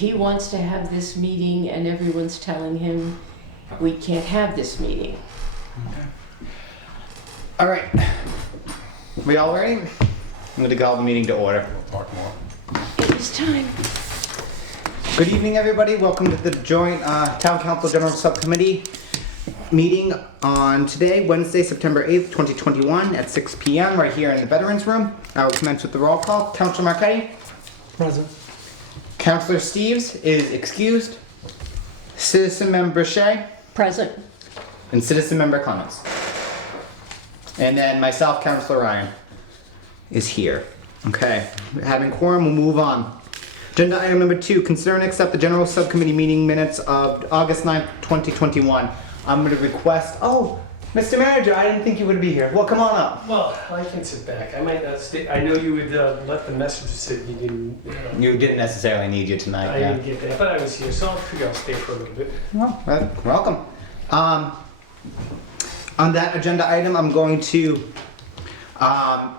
he wants to have this meeting and everyone's telling him we can't have this meeting. Okay. All right. We all ready? I'm going to call the meeting to order. We'll talk more. It is time. Good evening, everybody. Welcome to the joint Town Council General Subcommittee meeting on today, Wednesday, September 8th, 2021 at 6 p.m. right here in the Veterans Room. I will commence with the roll call. Councilor Marquetti? Present. Councilor Steves is excused. Citizen Member Shea? Present. And Citizen Member Clements. And then myself, Councilor Ryan, is here. Okay, having quorum, we'll move on. Agenda item number 2, consider and accept the General Subcommittee meeting minutes of August 9th, 2021. I'm going to request, Mr. Manager, I didn't think you would be here. Well, come on up. Well, I can sit back. I might not stay. I know you would let the messenger sit. You didn't. You didn't necessarily need you tonight. I didn't get that, but I was here, so I figure I'll stay for a little bit. Well, welcome. On that agenda item, I'm going to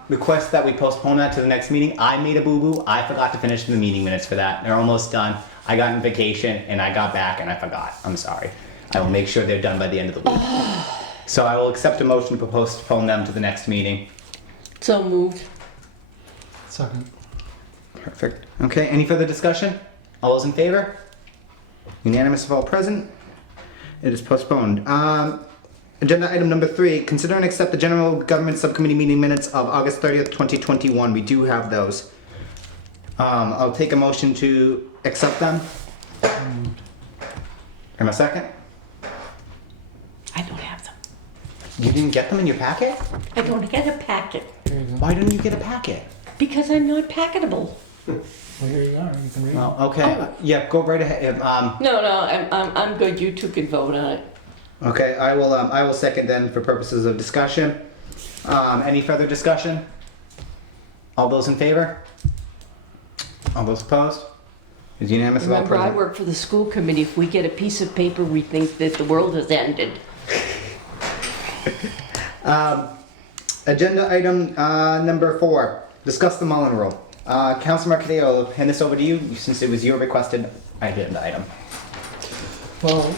request that we postpone that to the next meeting. I made a boo-boo. I forgot to finish the meeting minutes for that. They're almost done. I got on vacation and I got back and I forgot. I'm sorry. I will make sure they're done by the end of the week. So I will accept a motion to postpone them to the next meeting. So moved. Second. Perfect. Okay, any further discussion? All those in favor? Unanimous of all present? It is postponed. Agenda item number 3, consider and accept the General Government Subcommittee meeting minutes of August 30th, 2021. We do have those. I'll take a motion to accept them. Am I second? I don't have them. You didn't get them in your packet? I don't get a packet Here you go. Why didn't you get a packet? because I'm not packetable. Well, here you are. You can read. Oh, okay. Oh. Yeah, go right ahead. No, I'm good. You two can vote on it. Okay, I will second then for purposes of discussion. Any further discussion? All those in favor? All those opposed? Is unanimous of all Remember, I present? work for the school committee. If we get a piece of paper, we think that the world has ended. Agenda item number 4, discuss the Mullen Rule. Councilor Marquetti, I'll hand this over to you since it was your requested agenda item. Well,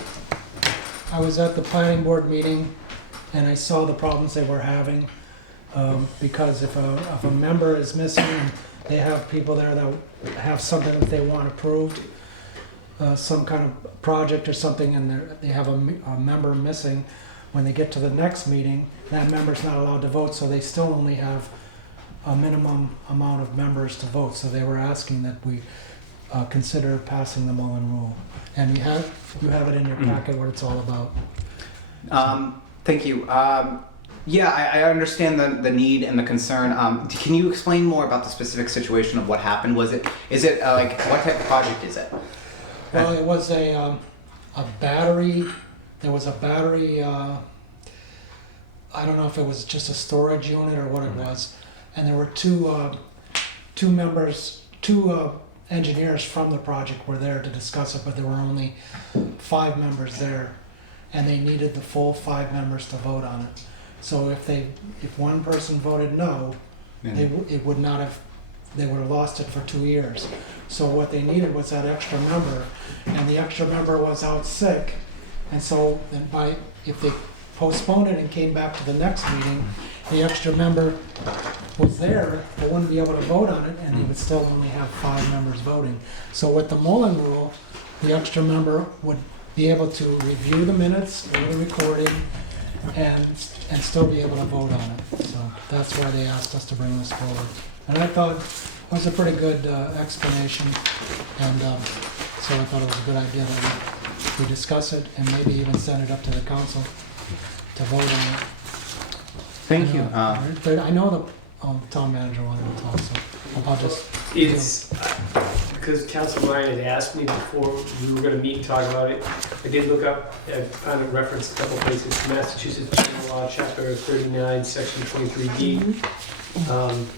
I was at the planning board meeting and I saw the problems they were having. Because if a member is missing and they have people there that have something that they want approved, some kind of project or something, and they have a member missing, when they get to the next meeting, that member's not allowed to vote, so they still only have a minimum amount of members to vote. So they were asking that we consider passing the Mullen Rule. And you have it in your packet what it's all about. Thank you. Yeah, I understand the need and the concern. Can you explain more about the specific situation of what happened? Is it like, what type of project is it? Well, it was a battery. There was a battery. I don't know if it was just a storage unit or what it was, and there were two engineers from the project were there to discuss it, but there were only 5 members there, and they needed the full 5 members to vote on it. So if one person voted no, they would have lost it for 2 years. So what they needed was that extra member, and the extra member was out sick, and so then if they postponed it and came back to the next meeting, the extra member was there but wouldn't be able to vote on it, and they would still only have 5 members voting. So with the Mullen Rule, the extra member would be able to review the minutes or the recording and still be able to vote on it. So that's why they asked us to bring this forward. And I thought it was a pretty good explanation, and so I thought it was a good idea that we discuss it and maybe even send it up to the council to vote on it. Thank you. I know the town manager wanted to talk, so I'll just... It's because Council Ryan had asked me before we were going to meet and talk about it. I did look up. I found it referenced a couple places. Massachusetts General Law, Chapter 39, Section 23D.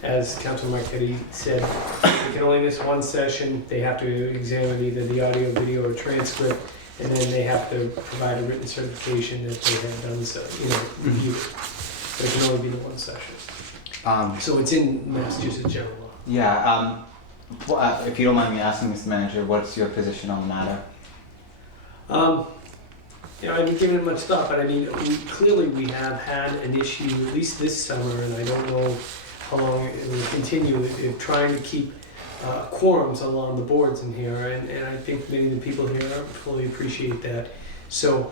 As Councilor Marquetti said, they can only miss one session. They have to examine either the audio, video, or transcript, and then they have to provide a written certification that they have done so, review it. But it can only be the one session. So it's in Massachusetts General Law. Yeah, Well, if you don't mind me asking, Mr. Manager, what's your position on the matter? You know, I haven't given it much thought, but I mean, clearly we have had an issue, at least this summer, and I don't know how long it will continue, in trying to keep quorums along the boards in here, and I think many of the people here fully appreciate that. So,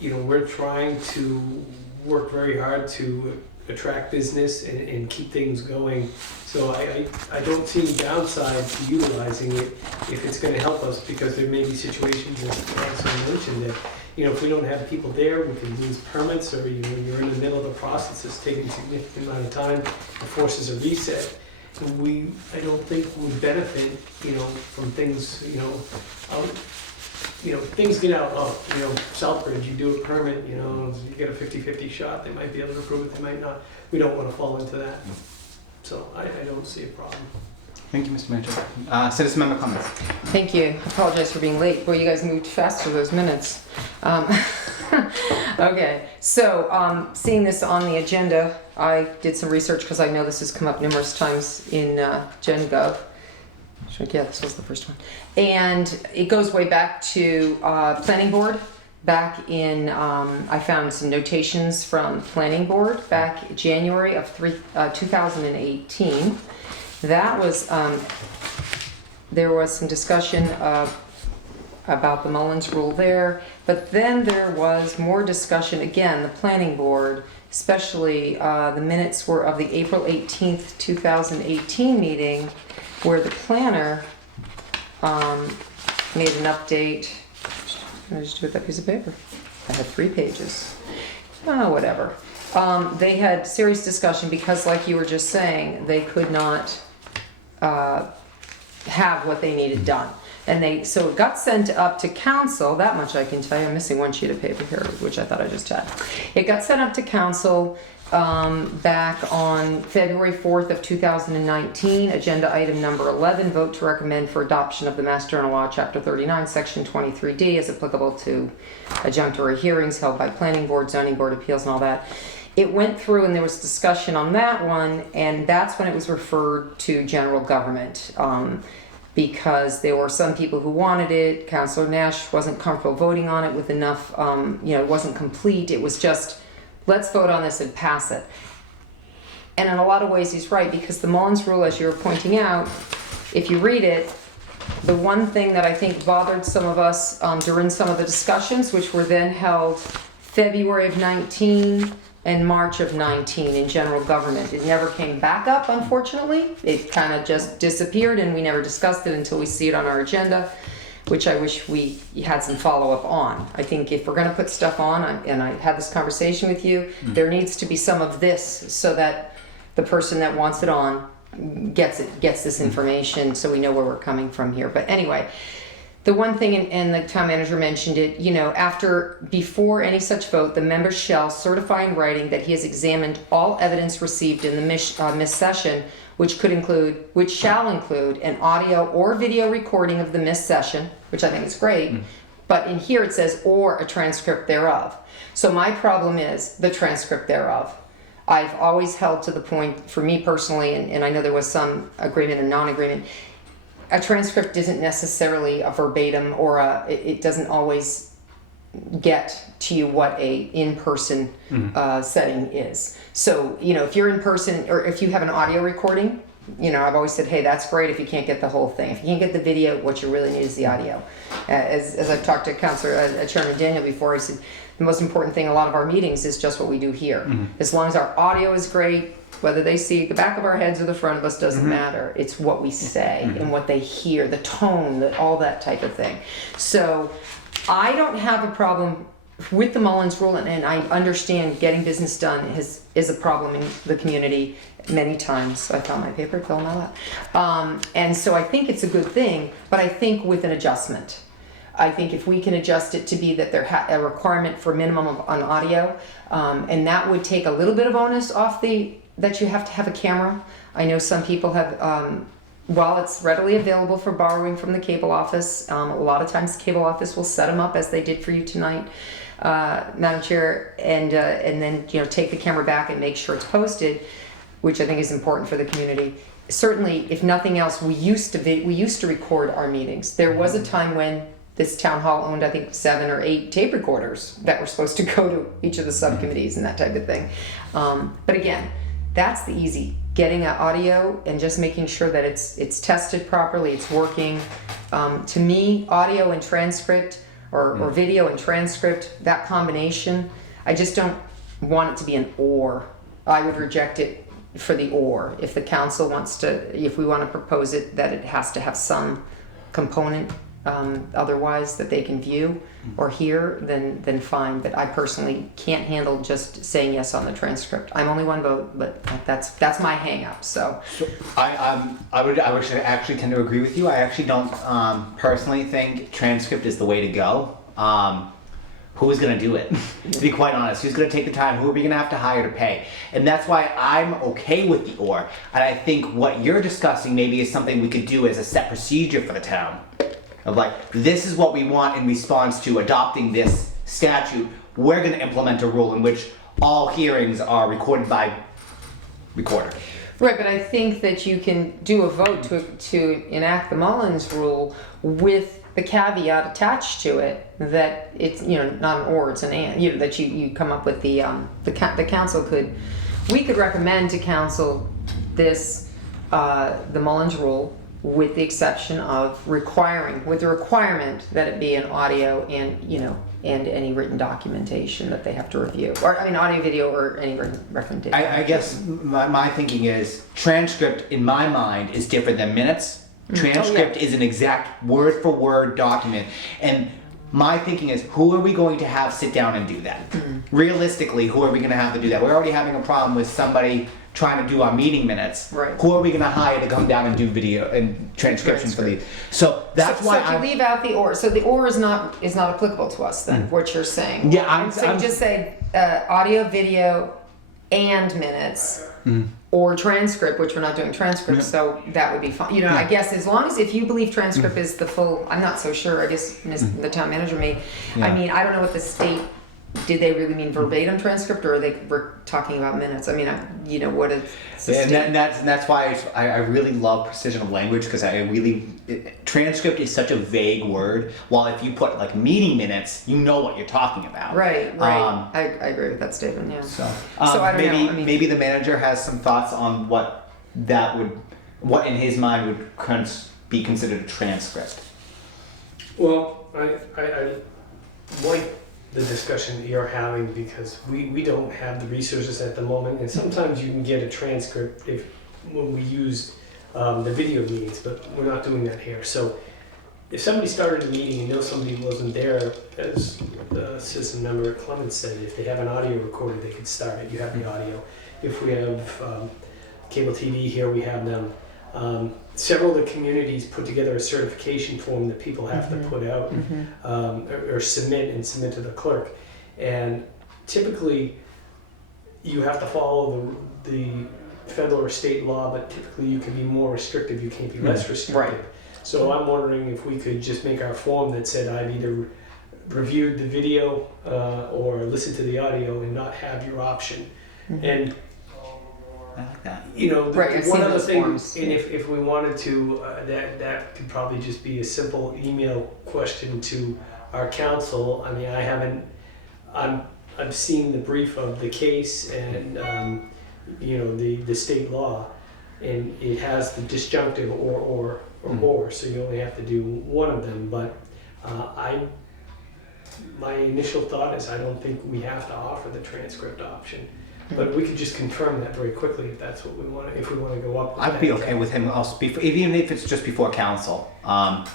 you know, we're trying to work very hard to attract business and keep things going. So I don't see any downside to utilizing it if it's going to help us, because there may be situations, as Councilor mentioned, that, you know, if we don't have people there, we can lose permits, or, you know, you're in the middle of the process, it's taking a significant amount of time, it forces a reset. And I don't think we benefit, you know, from things, you know, things get out of, you know, Southbridge, you do a permit, you know, you get a 50-50 shot, they might be able to approve it, they might not. We don't want to fall into that. So I don't see a problem. Thank you, Mr. Manager. Citizen member comments. Thank you. I apologize for being late. Boy, you guys moved fast through those minutes. Okay, so seeing this on the agenda, I did some research because I know this has come up numerous times in GenGov. Yeah, this was the first one. And it goes way back to Planning Board. Back in, I found some notations from Planning Board back January of 2018. That was, there was some discussion about the Mullins rule there, but then there was more discussion, again, the Planning Board, especially the minutes were of the April 18th, 2018 meeting, where the planner made an update. Can I just do it with that piece of paper? I had 3 pages. Oh, whatever. They had serious discussion because, like you were just saying, they could not have what they needed done. And so it got sent up to council, that much I can tell you. I'm missing 1 sheet of paper here, which I thought I just had. It got sent up to council back on February 4th of 2019, agenda item number 11, vote to recommend for adoption of the Mass General Law, Chapter 39, Section 23D, as applicable to adjunctory hearings held by Planning Board, Zoning Board of Appeals, and all that. It went through and there was discussion on that one, and that's when it was referred to general government. Because there were some people who wanted it. Councilor Nash wasn't comfortable voting on it with enough, it wasn't complete. It was just, let's vote on this and pass it. And in a lot of ways he's right, because the Mullins rule, as you're pointing out, if you read it, the one thing that I think bothered some of us during some of the discussions, which were then held February of 19 and March of 19 in general government. It never came back up, unfortunately. It kind of just disappeared and we never discussed it until we see it on our agenda, which I wish we had some follow-up on. I think if we're going to put stuff on, and I had this conversation with you, there needs to be some of this so that the person that wants it on gets this information so we know where we're coming from here. But anyway, the one thing, and the town manager mentioned it, before any such vote, the member shall certify in writing that he has examined all evidence received in the missed session, which shall include an audio or video recording of the missed session, which I think is great, but in here it says, or a transcript thereof. So my problem is the transcript thereof. I've always held to the point, for me personally, and I know there was some agreement and non-agreement, a transcript isn't necessarily a verbatim, or it doesn't always get to you what a in-person setting is. So, if you're in person, or if you have an audio recording, I've always said, hey, that's great if you can't get the whole thing. If you can't get the video, what you really need is the audio. As I've talked to Chairman Daniel before, I said, the most important thing in a lot of our meetings is just what we do here. As long as our audio is great, whether they see the back of our heads or the front of us doesn't matter. It's what we say and what they hear, the tone, all that type of thing. So I don't have a problem with the Mullins rule, and I understand getting business done is a problem in the community many times. I found my paper, it fell in my lap. And so I think it's a good thing, but I think with an adjustment. I think if we can adjust it to be that there a requirement for minimum on audio, and that would take a little bit of onus off that you have to have a camera. I know some people have, while it's readily available for borrowing from the cable office, a lot of times the cable office will set them up as they did for you tonight, Madam Chair, and then take the camera back and make sure it's posted, which I think is important for the community. certainly, if nothing else, we used to record our meetings. There was a time when this town hall owned, I think, 7 or 8 tape recorders that were supposed to go to each of the subcommittees and that type of thing. But again, that's the easy, getting an audio and just making sure that it's tested properly, it's working. To me, audio and transcript, or video and transcript, that combination, I just don't want it to be an or. I would reject it for the or. If the council wants to, if we want to propose it, that it has to have some component otherwise that they can view or hear, then fine. But I personally can't handle just saying yes on the transcript. I'm only one vote, but that's my hang up. So I would actually tend to agree with you. I actually don't personally think transcript is the way to go. Who is going to do it? To be quite honest, who's going to take the time? Who are we going to have to hire to pay? And that's why I'm okay with the or. And I think what you're discussing maybe is something we could do as a set procedure for the town. Of like, this is what we want in response to adopting this statute. We're going to implement a rule in which all hearings are recorded by recorder. right, but I think that you can do a vote to enact the Mullins rule with the caveat attached to it that it's, you know, not an or, it's an and, you know, that you come up with the council could, we could recommend to council this, the Mullins rule, with the exception of with the requirement that it be an audio and, you know, and any written documentation that they have to review. Or, I mean, audio, video, or any written recommendation. I guess my thinking is transcript, in my mind, is different than minutes. Transcript is an exact word for word document. And my thinking is, who are we going to have sit down and do that? Realistically, who are we going to have to do that? We're already having a problem with somebody trying to do our meeting minutes. Right. Who are we going to hire to come down and do video and transcription for these? So that's why So to leave out the or, so the or is not applicable to us then, what you're saying. Yeah, I'm just say audio, video, and minutes, or transcript, which we're not doing transcript, so that would be fine. You know, I guess as long as, if you believe transcript is the full, I'm not so sure, I guess the town manager may. I mean, I don't know what the state, did they really mean verbatim transcript, or were talking about minutes? I mean, you know, what is the state? And that's why I really love precision of language, because transcript is such a vague word. While if you put like meeting minutes, you know what you're talking about. Right. I agree with that statement, yeah. So I don't know. I mean, maybe the manager has some thoughts on what in his mind would be considered a transcript. Well, I like the discussion you're having, because we don't have the resources at the moment, and sometimes you can get a transcript when we use the video meetings, but we're not doing that here. So if somebody started a meeting and knows somebody wasn't there, as the citizen member Clemens said, if they have an audio recorder, they could start it. You have the audio. If we have cable TV here, we have them. Several of the communities put together a certification form that people have to put out or submit to the clerk. And typically, you have to follow the federal or state law, but typically you can be more restrictive, you can't be less restrictive. Right. So I'm wondering if we could just make our form that said I've either reviewed the video or listened to the audio and not have your option. And I like that. you know, Right, one other thing, forms, and if we wanted to, that could probably just be a simple email question to our council. I mean, I've seen the brief of the case and you know, the state law, and it has the disjunctive or, so you only have to do one of them. But my initial thought is I don't think we have to offer the transcript option. But we could just confirm that very quickly if that's what we want. If we want to go up, I'd be okay with him also, even if it's just before council.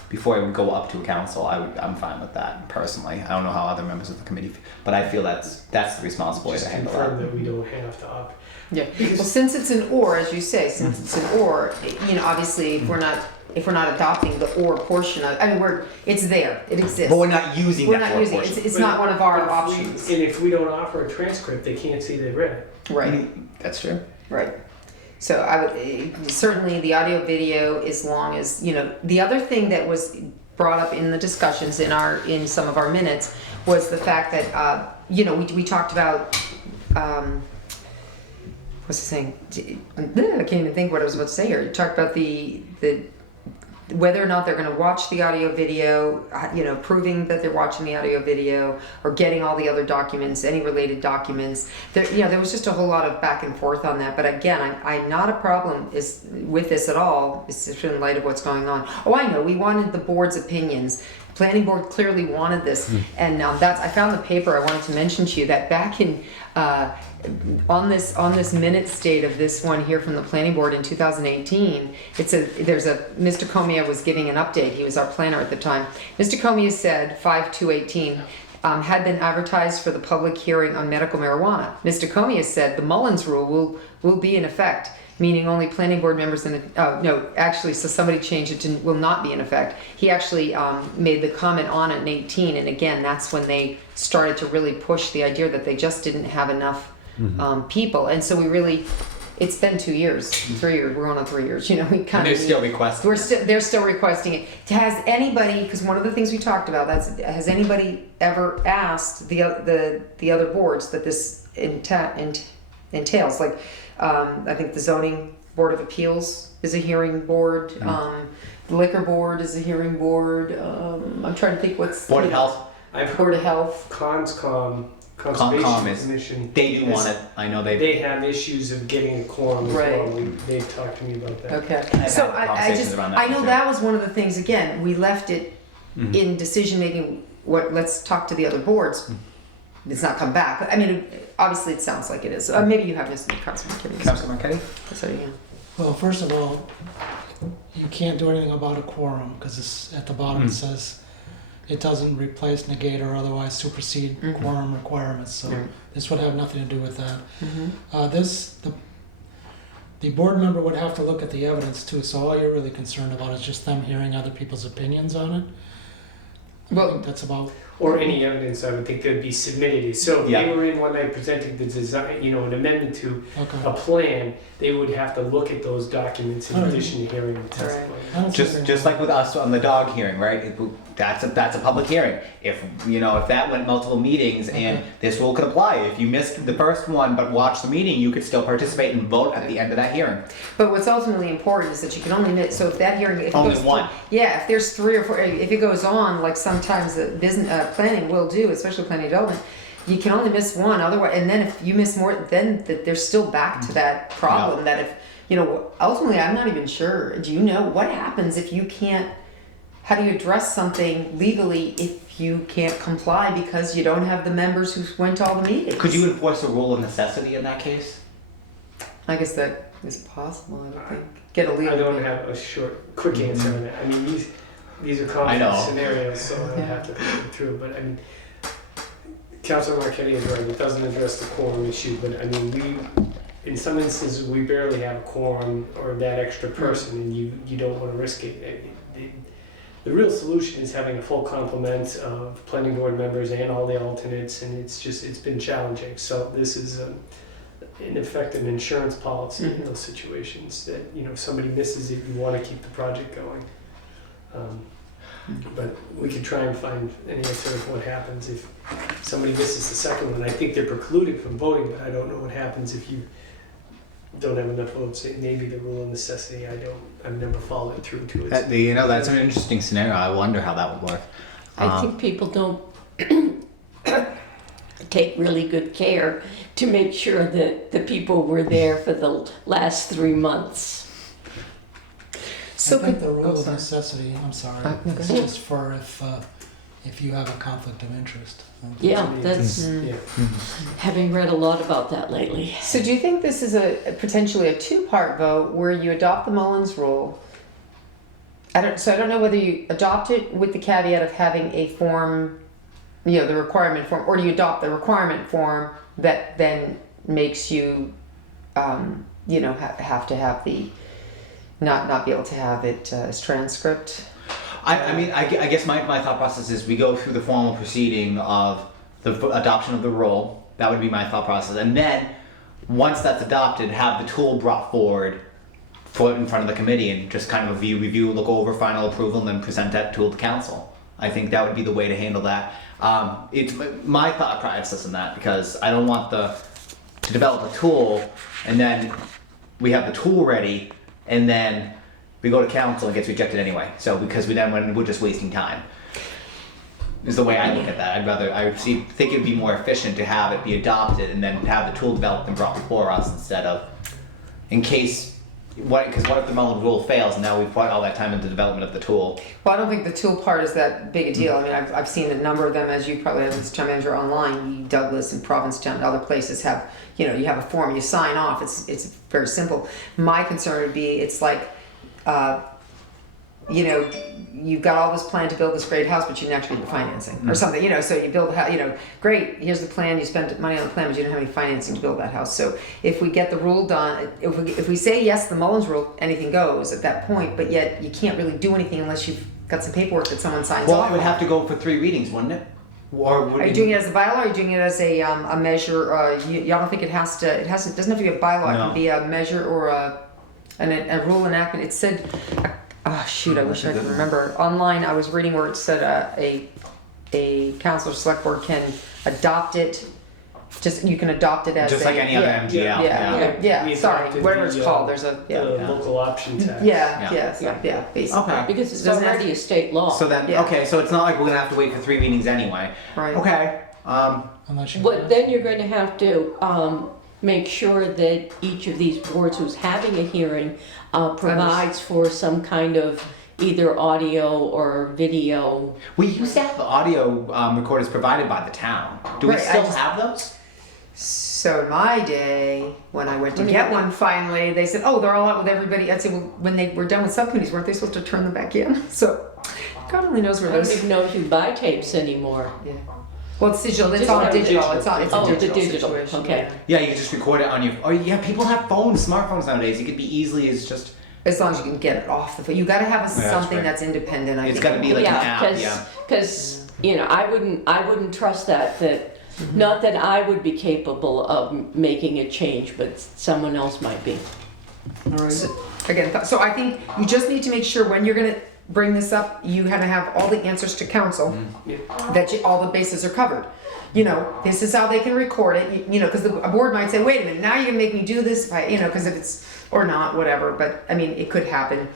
Before it would go up to a council, I'm fine with that personally. I don't know how other members of the committee feel, but I feel that's the responsible way to just handle confirm that. that we don't have to opt. Yeah. Well, since it's an or, as you say, since it's an or, you know, obviously, if we're not adopting the or portion of, I mean, it's there, it exists. But we're not using We're that not for a using it. portion. It's not one of our But options. And if we don't offer a transcript, they can't see they read it. Right. That's true. Right. So I would certainly the audio video, as long as, you know, the other thing that was brought up in the discussions in some of our minutes was the fact that you know, we talked about what's he saying? I can't even think what I was about to say here. You talked about the whether or not they're going to watch the audio video, proving that they're watching the audio video, or getting all the other documents, any related documents. There was just a whole lot of back and forth on that. But again, I'm not a problem with this at all, especially in light of what's going on. Oh, I know. We wanted the board's opinions. Planning board clearly wanted this, and I found the paper I wanted to mention to you that back in on this minute state of this one here from the planning board in 2018, Mr. Comia was giving an update. He was our planner at the time. Mr. Comia said 5/2/18 had been advertised for the public hearing on medical marijuana. Mr. Comia said the Mullins rule will be in effect, meaning only planning board members so somebody changed it to will not be in effect. He actually made the comment on it in 18, and again, that's when they started to really push the idea that they just didn't have enough people. And so it's been 2 years, 3 years, we're going on 3 years, we kind of. They're still requesting. They're still requesting it. Has anybody, because one of the things we talked about, has anybody ever asked the other boards that this entails? Like, I think the zoning board of appeals is a hearing board. The liquor board is a hearing board. I'm trying to think what's Board of Health. I've Board heard of Health. Conservation is Commission. They do want it. I know They have issues of getting a quorum as Right. well. They've talked to me about that. Okay. I've So had conversations around that I know too. that was one of the things. Again, we left it in decision making. Let's talk to the other boards. It's not come back. I mean, obviously, it sounds like it is. Maybe you have this in Councilman Kitty. Councilor Marquetti? So yeah. Well, first of all, you can't do anything about a quorum, because at the bottom it says it doesn't replace, negate, or otherwise supersede quorum requirements, so this would have nothing to do with that. The board member would have to look at the evidence too, so all you're really concerned about is just them hearing other people's opinions on it. I think that's about. Or any evidence I would think that would be submitted. So if Yeah. they were in one night presenting the design, an amendment to Okay. a plan, they would have to look at those documents in Alright. addition to hearing the testimony. I don't think Just like with us on the dog hearing, right? That's a public hearing. If that went multiple meetings and this rule could apply. If you missed the first one but watched the meeting, you could still participate and vote at the end of that hearing. But what's ultimately important is that you can only admit. So if that hearing, if Only it goes one. Yeah, if there's 3 or 4, if it goes on, like sometimes the business planning will do, especially planning development, you can only miss one. Otherwise, and then if you miss more, then they're still back to that problem. That if ultimately, I'm not even sure. Do you know what happens if you can't? How do you address something legally if you can't comply because you don't have the members who went to all the meetings? Could you enforce a rule of necessity in that case? I guess that is possible. I would think get a legal. I don't have a quick answer on that. I mean, these are complex scenarios, so I have to think it through. But I mean, Councilor Marquetti is right. It doesn't address the quorum issue, but I mean, in some instances, we barely have a quorum or that extra person, and you don't want to risk it. The real solution is having a full complement of planning board members and all the alternates, and it's been challenging. So this is in effect an insurance policy in those situations that if somebody misses it, you want to keep the project going. But we could try and find an answer of what happens if somebody misses the second one. I think they're precluded from voting, but I don't know what happens if you don't have enough votes. Maybe the rule of necessity. I've never followed it through to it. That's an interesting scenario. I wonder how that would work. I think people don't take really good care to make sure that the people were there for the last 3 months. So I think the could- rule oh, of sorry. necessity, I'm sorry, Okay. is just for if you have a conflict of interest. Yeah, that's Yeah. having read a lot about that lately. So do you think this is potentially a 2-part vote where you adopt the Mullins rule? I don't know whether you adopt it with the caveat of having a form, the requirement form, or do you adopt the requirement form that then makes you, have to have the, not be able to have it as transcript? I guess my thought process is we go through the formal proceeding of the adoption of the rule. That would be my thought process. And then, once that's adopted, have the tool brought forward in front of the committee and just kind of review, look over final approval, and then present that tool to council. I think that would be the way to handle that. It's my thought process in that, because I don't want to develop a tool, and then we have the tool ready, and then we go to council and it gets rejected anyway. So because we're just wasting time. Is the way I look at that. Think it would be more efficient to have it be adopted and then have the tool developed and brought before us instead of, because what if the Mullen rule fails and now we've put all that time into the development of the tool? Well, I don't think the tool part is that big a deal. I mean, I've seen a number of them, as you probably have as town manager online. Douglas and Provincetown and other places have, you have a form, you sign off. It's very simple. My concern would be, it's like, you've got all this plan to build this great house, but you didn't actually get the financing or something, so you build a house, great, here's the plan, you spent money on the plan, but you don't have any financing to build that house. So if we get the rule done, if we say yes, the Mullins rule, anything goes at that point, but yet you can't really do anything unless you've got some paperwork that someone signs off Well, it would on. have to go for 3 readings, wouldn't it? Or would Are you doing it as a bylaw, or are you doing it as a measure? I don't think it doesn't have to be a bylaw, it No. can be a measure or a rule enactment. It said, oh shoot, I wish I could remember. Online, I was reading where it said a council or select board can adopt it. You can adopt it as just like any other MGL? Yeah. We Sorry, adopted whatever it's called. There's a the local option tax. basically. Okay. Because it's Doesn't already a state law. So then, Yeah. okay, so it's not like we're gonna have to wait for 3 meetings anyway. Right. Okay. Unless you. But then you're going to have to make sure that each of these boards who's having a hearing provides for some kind of either audio or video. We used to have audio recorders provided by the town. Do we Right, I still just- have those? So in my day, when I went to I mean, get I one finally, they said, oh, they're all out with everybody. I'd say, well, when they were done with subcommittees, weren't they supposed to turn them back in? So God only knows where I don't those. even know if you buy tapes anymore. Yeah. Well, it's digital. It's Just all like digital. digital. It's Oh, a the digital digital, situation, okay. yeah. Yeah, you can just record it on your. Oh yeah, people have phones, smartphones nowadays. It could be easily as just. As long as you can get it off the phone. You got to have that's something right. that's independent. I It's think. got to be like an app. Because I wouldn't trust that. Not that I would be capable of making a change, but someone else might be. All right. So I think you just need to make sure when you're going to bring this up, you have to have all the answers to council, that all the bases are covered. This is how they can record it. Because a board might say, wait a minute, now you're going to make me do this, because if it's or not, whatever. But I mean, it could happen.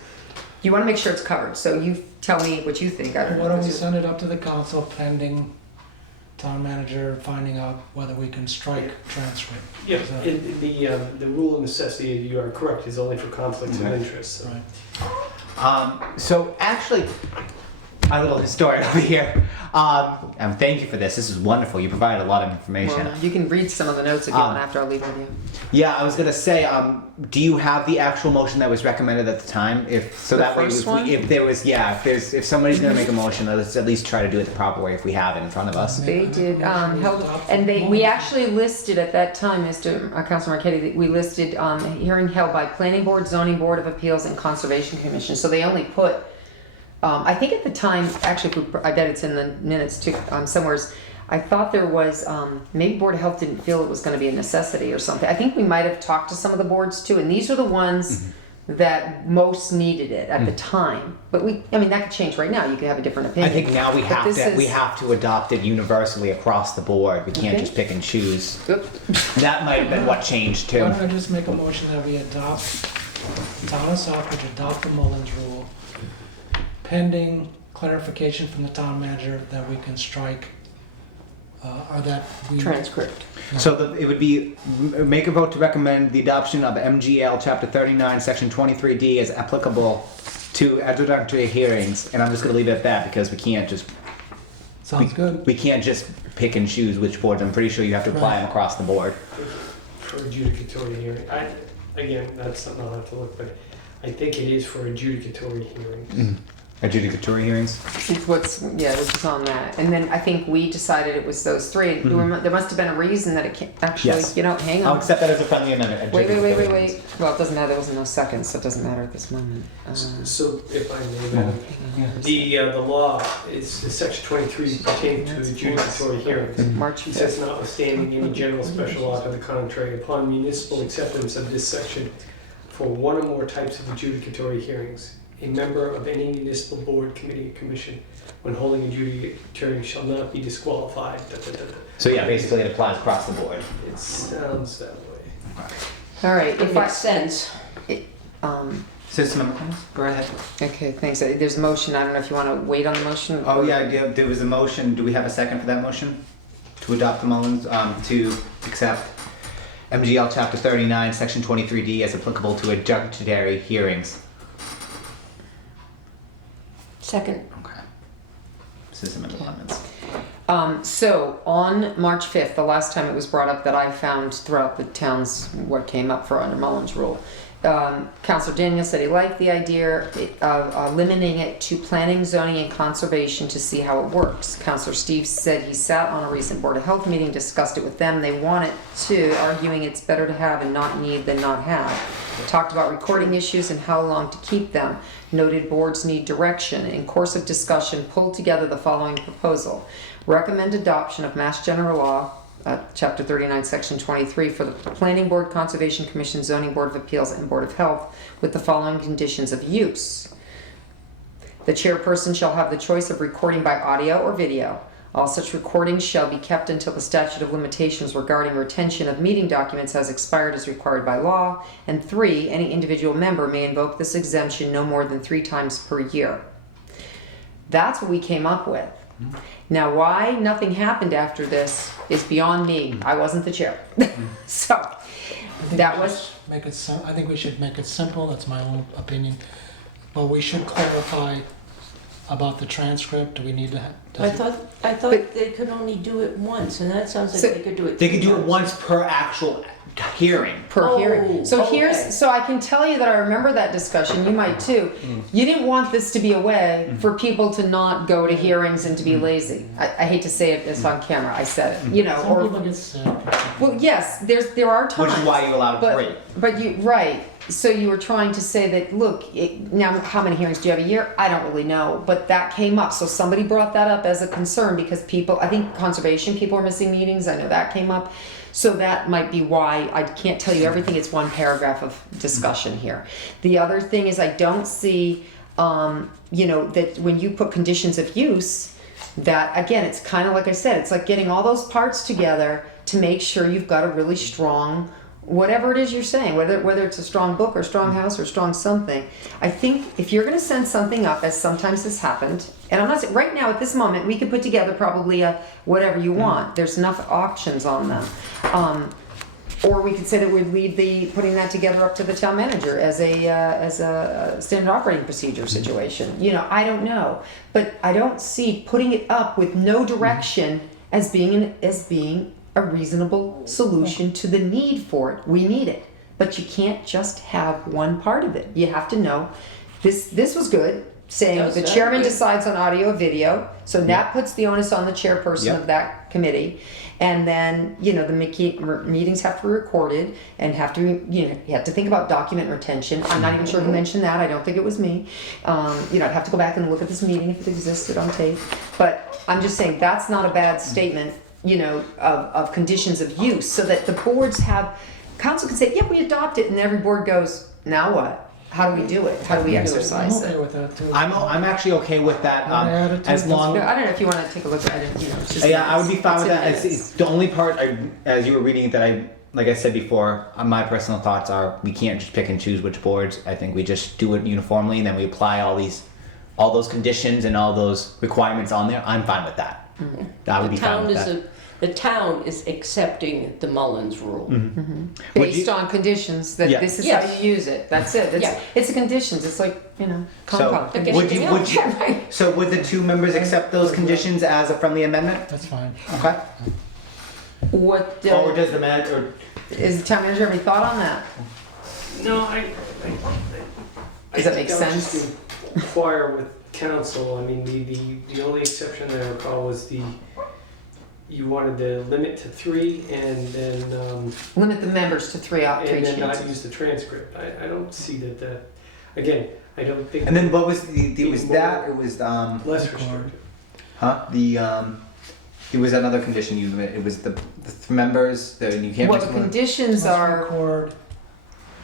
You want to make sure it's covered. So you tell me what you think. I don't know. Why don't we send it up to the council pending town manager finding out whether we can strike transcript? Yeah, Is that- the rule of necessity, you are correct, is only for conflicts of interest. So. Right. So actually, a little historian over here. Thank you for this. This is wonderful. You provided a lot of information. Well, you can read some of the notes if you want after I leave with you. Yeah, I was gonna say, do you have the actual motion that was recommended at the time? The first one? If somebody's gonna make a motion, let's at least try to do it the proper way if we have it in front of us. They did, we actually listed at that time, Councilor Marquetti, we listed hearing held by Planning Board, Zoning Board of Appeals, and Conservation Commission. So they only put, I think at the time, actually, I bet it's in the minutes too, somewheres. I thought there was, maybe Board of Health didn't feel it was going to be a necessity or something. I think we might have talked to some of the boards too, and these are the ones that most needed it at the time. But that could change right now. You could have a different I opinion. think now we But have this to is- we have to adopt it universally across the board. We can't Okay. just pick and choose. Oop. That might have been what changed Why too. don't I just make a motion that we adopt, town of Southbridge adopt the Mullins rule pending clarification from the town manager that we can strike, or that we. Transcript. So it would be make a vote to recommend the adoption of MGL Chapter 39, Section 23D as applicable to introductory hearings. And I'm just going to leave it at that because we can't just Sounds good. we can't just pick and choose which boards. I'm pretty sure you have to apply them across the board. For adjudicatory hearing. Again, that's something I'll have to look, but I think it is for adjudicatory hearings. Adjudicatory hearings. This is on that. And then I think we decided it was those three. There must have been a reason that it can't actually, Yes. hang I'll on. accept that as a friendly amendment. Wait. Adjudicatory hearings. Well, it doesn't matter. There wasn't no seconds, so it doesn't matter at this moment. So if I may, Madam, the law is section 23 pertaining to adjudicatory hearings. March. It says notwithstanding any general special law to the contrary, upon municipal acceptance of this section for one or more types of adjudicatory hearings, a member of any municipal board, committee, or commission, when holding a duty attorney, shall not be disqualified. Da, da, da, da. So yeah, basically it applies across the board. It sounds that way. All right, It if I, makes sense. Citizen member comments? Go ahead. okay, thanks. There's a motion. I don't know if you want to wait on the motion. Oh yeah, there was a motion. Do we have a second for that motion? To adopt the Mullins, to accept MGL Chapter 39, Section 23D as applicable to adjudicatory hearings. Second. Okay. Citizen member comments. So on March 5th, the last time it was brought up that I found throughout the towns what came up for under Mullins rule, Councilor Daniel said he liked the idea of limiting it to planning, zoning, and conservation to see how it works. Councilor Steve said he sat on a recent Board of Health meeting, discussed it with them. They want it to, arguing it's better to have and not need than not have. Talked about recording issues and how long to keep them. Noted boards need direction. In course of discussion, pulled together the following proposal. Recommend adoption of Mass General Law, Chapter 39, Section 23, for the Planning Board, Conservation Commission, Zoning Board of Appeals, and Board of Health, with the following conditions of use. The chairperson shall have the choice of recording by audio or video. All such recordings shall be kept until the statute of limitations regarding retention of meeting documents has expired as required by law. And 3, any individual member may invoke this exemption no more than 3 times per year. That's what we came up with. Now, why nothing happened after this is beyond me. I wasn't the chair. So, that was... I think we should make it simple, that's my own opinion. But we should clarify about the transcript, do we need to? I thought they could only do it once, and that sounds like So- they could do it. They could 3 do it times. once per actual hearing. Per hearing. So okay. so I can tell you that I remember that discussion, you might too. You didn't want this to be a way for people to not go to hearings and to be lazy. I hate to say it, it's on camera, I said it, you know, Some people or, get sick. well, yes, there are times. Which is why you allowed 3. But you, right, so you were trying to say that, look, now how many hearings do you have a year? I don't really know, but that came up. So somebody brought that up as a concern because people, I think conservation people are missing meetings, I know that came up. So that might be why I can't tell you everything, it's one paragraph of discussion here. The other thing is I don't see, that when you put conditions of use, that again, it's kind of like I said, it's like getting all those parts together to make sure you've got a really strong, whatever it is you're saying, whether it's a strong book or strong house or strong something. I think if you're going to send something up, as sometimes has happened, and I'm not saying right now at this moment we could put together probably a whatever you want. There's enough options on them. Or we could say that we'd leave putting that together up to the town manager as a standard operating procedure situation. I don't know, but I don't see putting it up with no direction as being a reasonable solution to the need for it. We need it, but you can't just have one part of it. You have to know this was good. Saying That was the very chairman good. decides on audio or video, so that puts the onus on the chairperson Yep. of that committee. And then, the meetings have to be recorded and have to, you have to think about document retention. I'm not even sure who mentioned that. I don't think it was me. I'd have to go back and look at this meeting if it existed on tape. But I'm just saying that's not a bad statement, of conditions of use, so that the boards council can say, yeah, we adopt it, and every board goes, now what? How do we do it? How do we I'm exercise okay it? with that too. I'm actually okay with that. Wanna add it to As it? long. I don't know if you want to take a look at it. It's just Yeah, I would be fine it's with in that. It's minutes. the only part, as you were reading it, that like I said before, my personal thoughts are we can't just pick and choose which boards. I think we just do it uniformly, and then we apply all those conditions and all those requirements on there. I'm fine with that. I would be fine with that. The town is accepting the Mullins rule. Would Based you- on conditions that Yeah. this is Yes. how you use it. That's it. Yeah. It's the conditions. It's like compound. Okay. Would you? Yeah. So would the 2 members accept those conditions as a friendly amendment? That's fine. Okay. What Or does the manager? is the town manager have any thought on that? No, Does that make think I would sense? just inquire with council. I mean, the only exception that I recall was you wanted the limit to 3 and then Limit the members to 3 out, 3 and then not chances. use the transcript. I don't see that. Again, I don't think. And then what was it was that it was Less restrictive. It was another condition it was the members that you can't Well, mix the them. conditions Must are record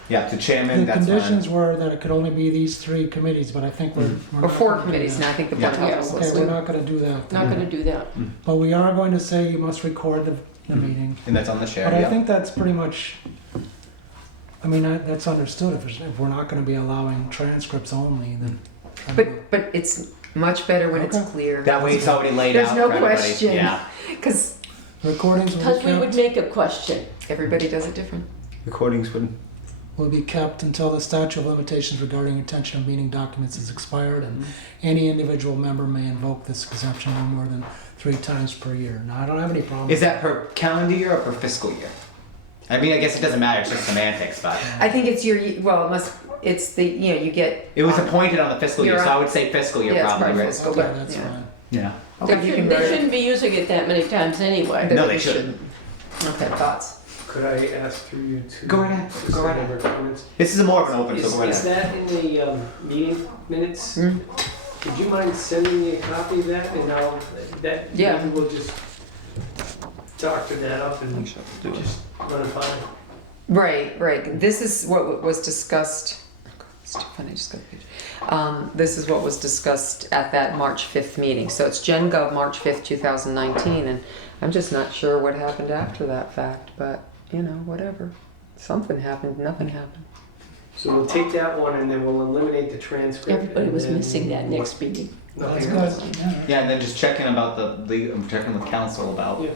Yeah, the chairman, The that's conditions fine. were that it could only be these 3 committees, but I think we're Or not 4 gonna do committees, that. and I think the Yeah. Board of Health was Okay, listed. we're not gonna do that. Not gonna do that. But we are going to say you must record the Mhm. meeting. And that's on the chair, But I yeah. think that's pretty much, I mean, that's understood. If we're not gonna be allowing transcripts only, then. I don't know. But it's much better when it's Okay. clear. That way it's already laid There's out no for everybody. question. Yeah. Because Recordings will Because be we would kept, make a question. everybody does it different. Recordings would, will be kept until the statute of limitations regarding retention of meeting documents is expired, and Mm-hmm. any individual member may invoke this exemption no more than 3 times per year. Now, I don't have any problem. is that per calendar year or per fiscal year? I mean, I guess it doesn't matter, it's just semantics, but I think it's your, well, it's the, you get. it was appointed on the fiscal year, You're so on- I would say fiscal year Yeah, it's probably, probably right? fiscal. Okay, that's Yeah. fine. Yeah. Okay, They you can shouldn't, they write it. shouldn't be using it that many times anyway. No, That they we shouldn't. Okay, thoughts? Could I ask through you to? Go right ahead, go right ahead. member comments? This is more of an open, so Is, go is ahead. that in the meeting minutes? Mm. Would you mind sending me a copy of that and I'll, that, Yeah. maybe we'll just doctor that up and just run it by. Right. This is what was discussed. Oh God, it's too funny. I just got the page. This is what was discussed at that March 5th meeting. So it's Gen Gov March 5th, 2019, and I'm just not sure what happened after that fact. But whatever. Something happened. Nothing happened. So we'll take that one and then we'll eliminate the transcript. Everybody and was then missing that next meeting. That's nothing good. else. Yeah. Yeah, and then just checking about checking with council about Yeah.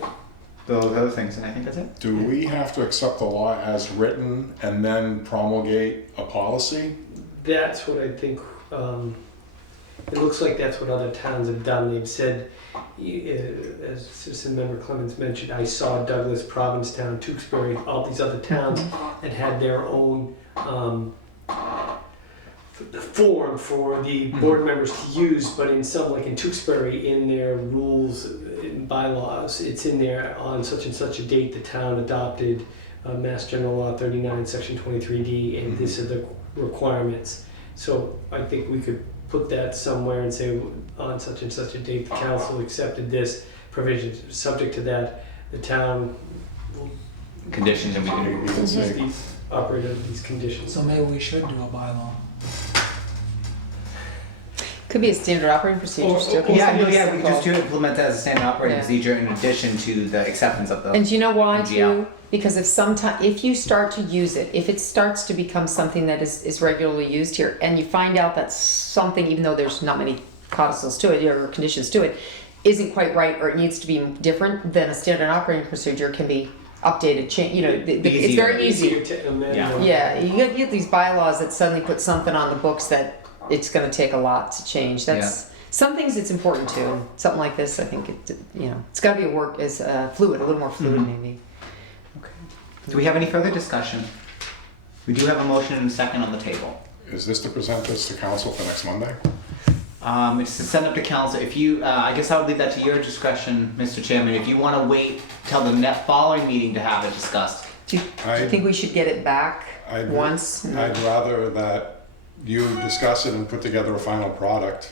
those other things, and I think that's it. Do we have to accept the law as written and then promulgate a policy? That's what I think, it looks like that's what other towns have done. They've said, as Citizen Member Clemens mentioned, I saw Douglas, Provincetown, Tewksbury, all these other towns that had their own form for the board members to use, but in some, like in Tewksbury, in their rules and bylaws, it's in there on such and such a date the town adopted Mass General Law 39, Section 23D, and this are the requirements. So I think we could put that somewhere and say on such and such a date the council accepted this provision. Subject to that, the town will Conditions, and we can. Maybe it's a- operate under these conditions. So maybe we should do a bylaw. Could be a standard operating procedure still. Could be Yeah, something we simple. just do implement that as a standard operating Yeah. procedure in addition to the acceptance of the. And do you know why Yeah. too? Because if you start to use it, if it starts to become something that is regularly used here, and you find out that something, even though there's not many codicils to it or conditions to it, isn't quite right or it needs to be different, then a standard operating procedure can be updated, change. It's Easier. very easy. Easier to amend. Yeah. Yeah, you get these bylaws that suddenly put something on the books that it's going to take a lot to change. That's some things it's important to. Something like this, I think it's got to be fluid, a little more fluid maybe. Do we have any further discussion? We do have a motion and a second on the table. Is this to present this to council for next Monday? It's to send up to council. If you, I guess I would leave that to your discretion, Mr. Chairman. If you want to wait till the following meeting to have it discussed. Do you think we should get it back once? I'd rather that you discuss it and put together a final product.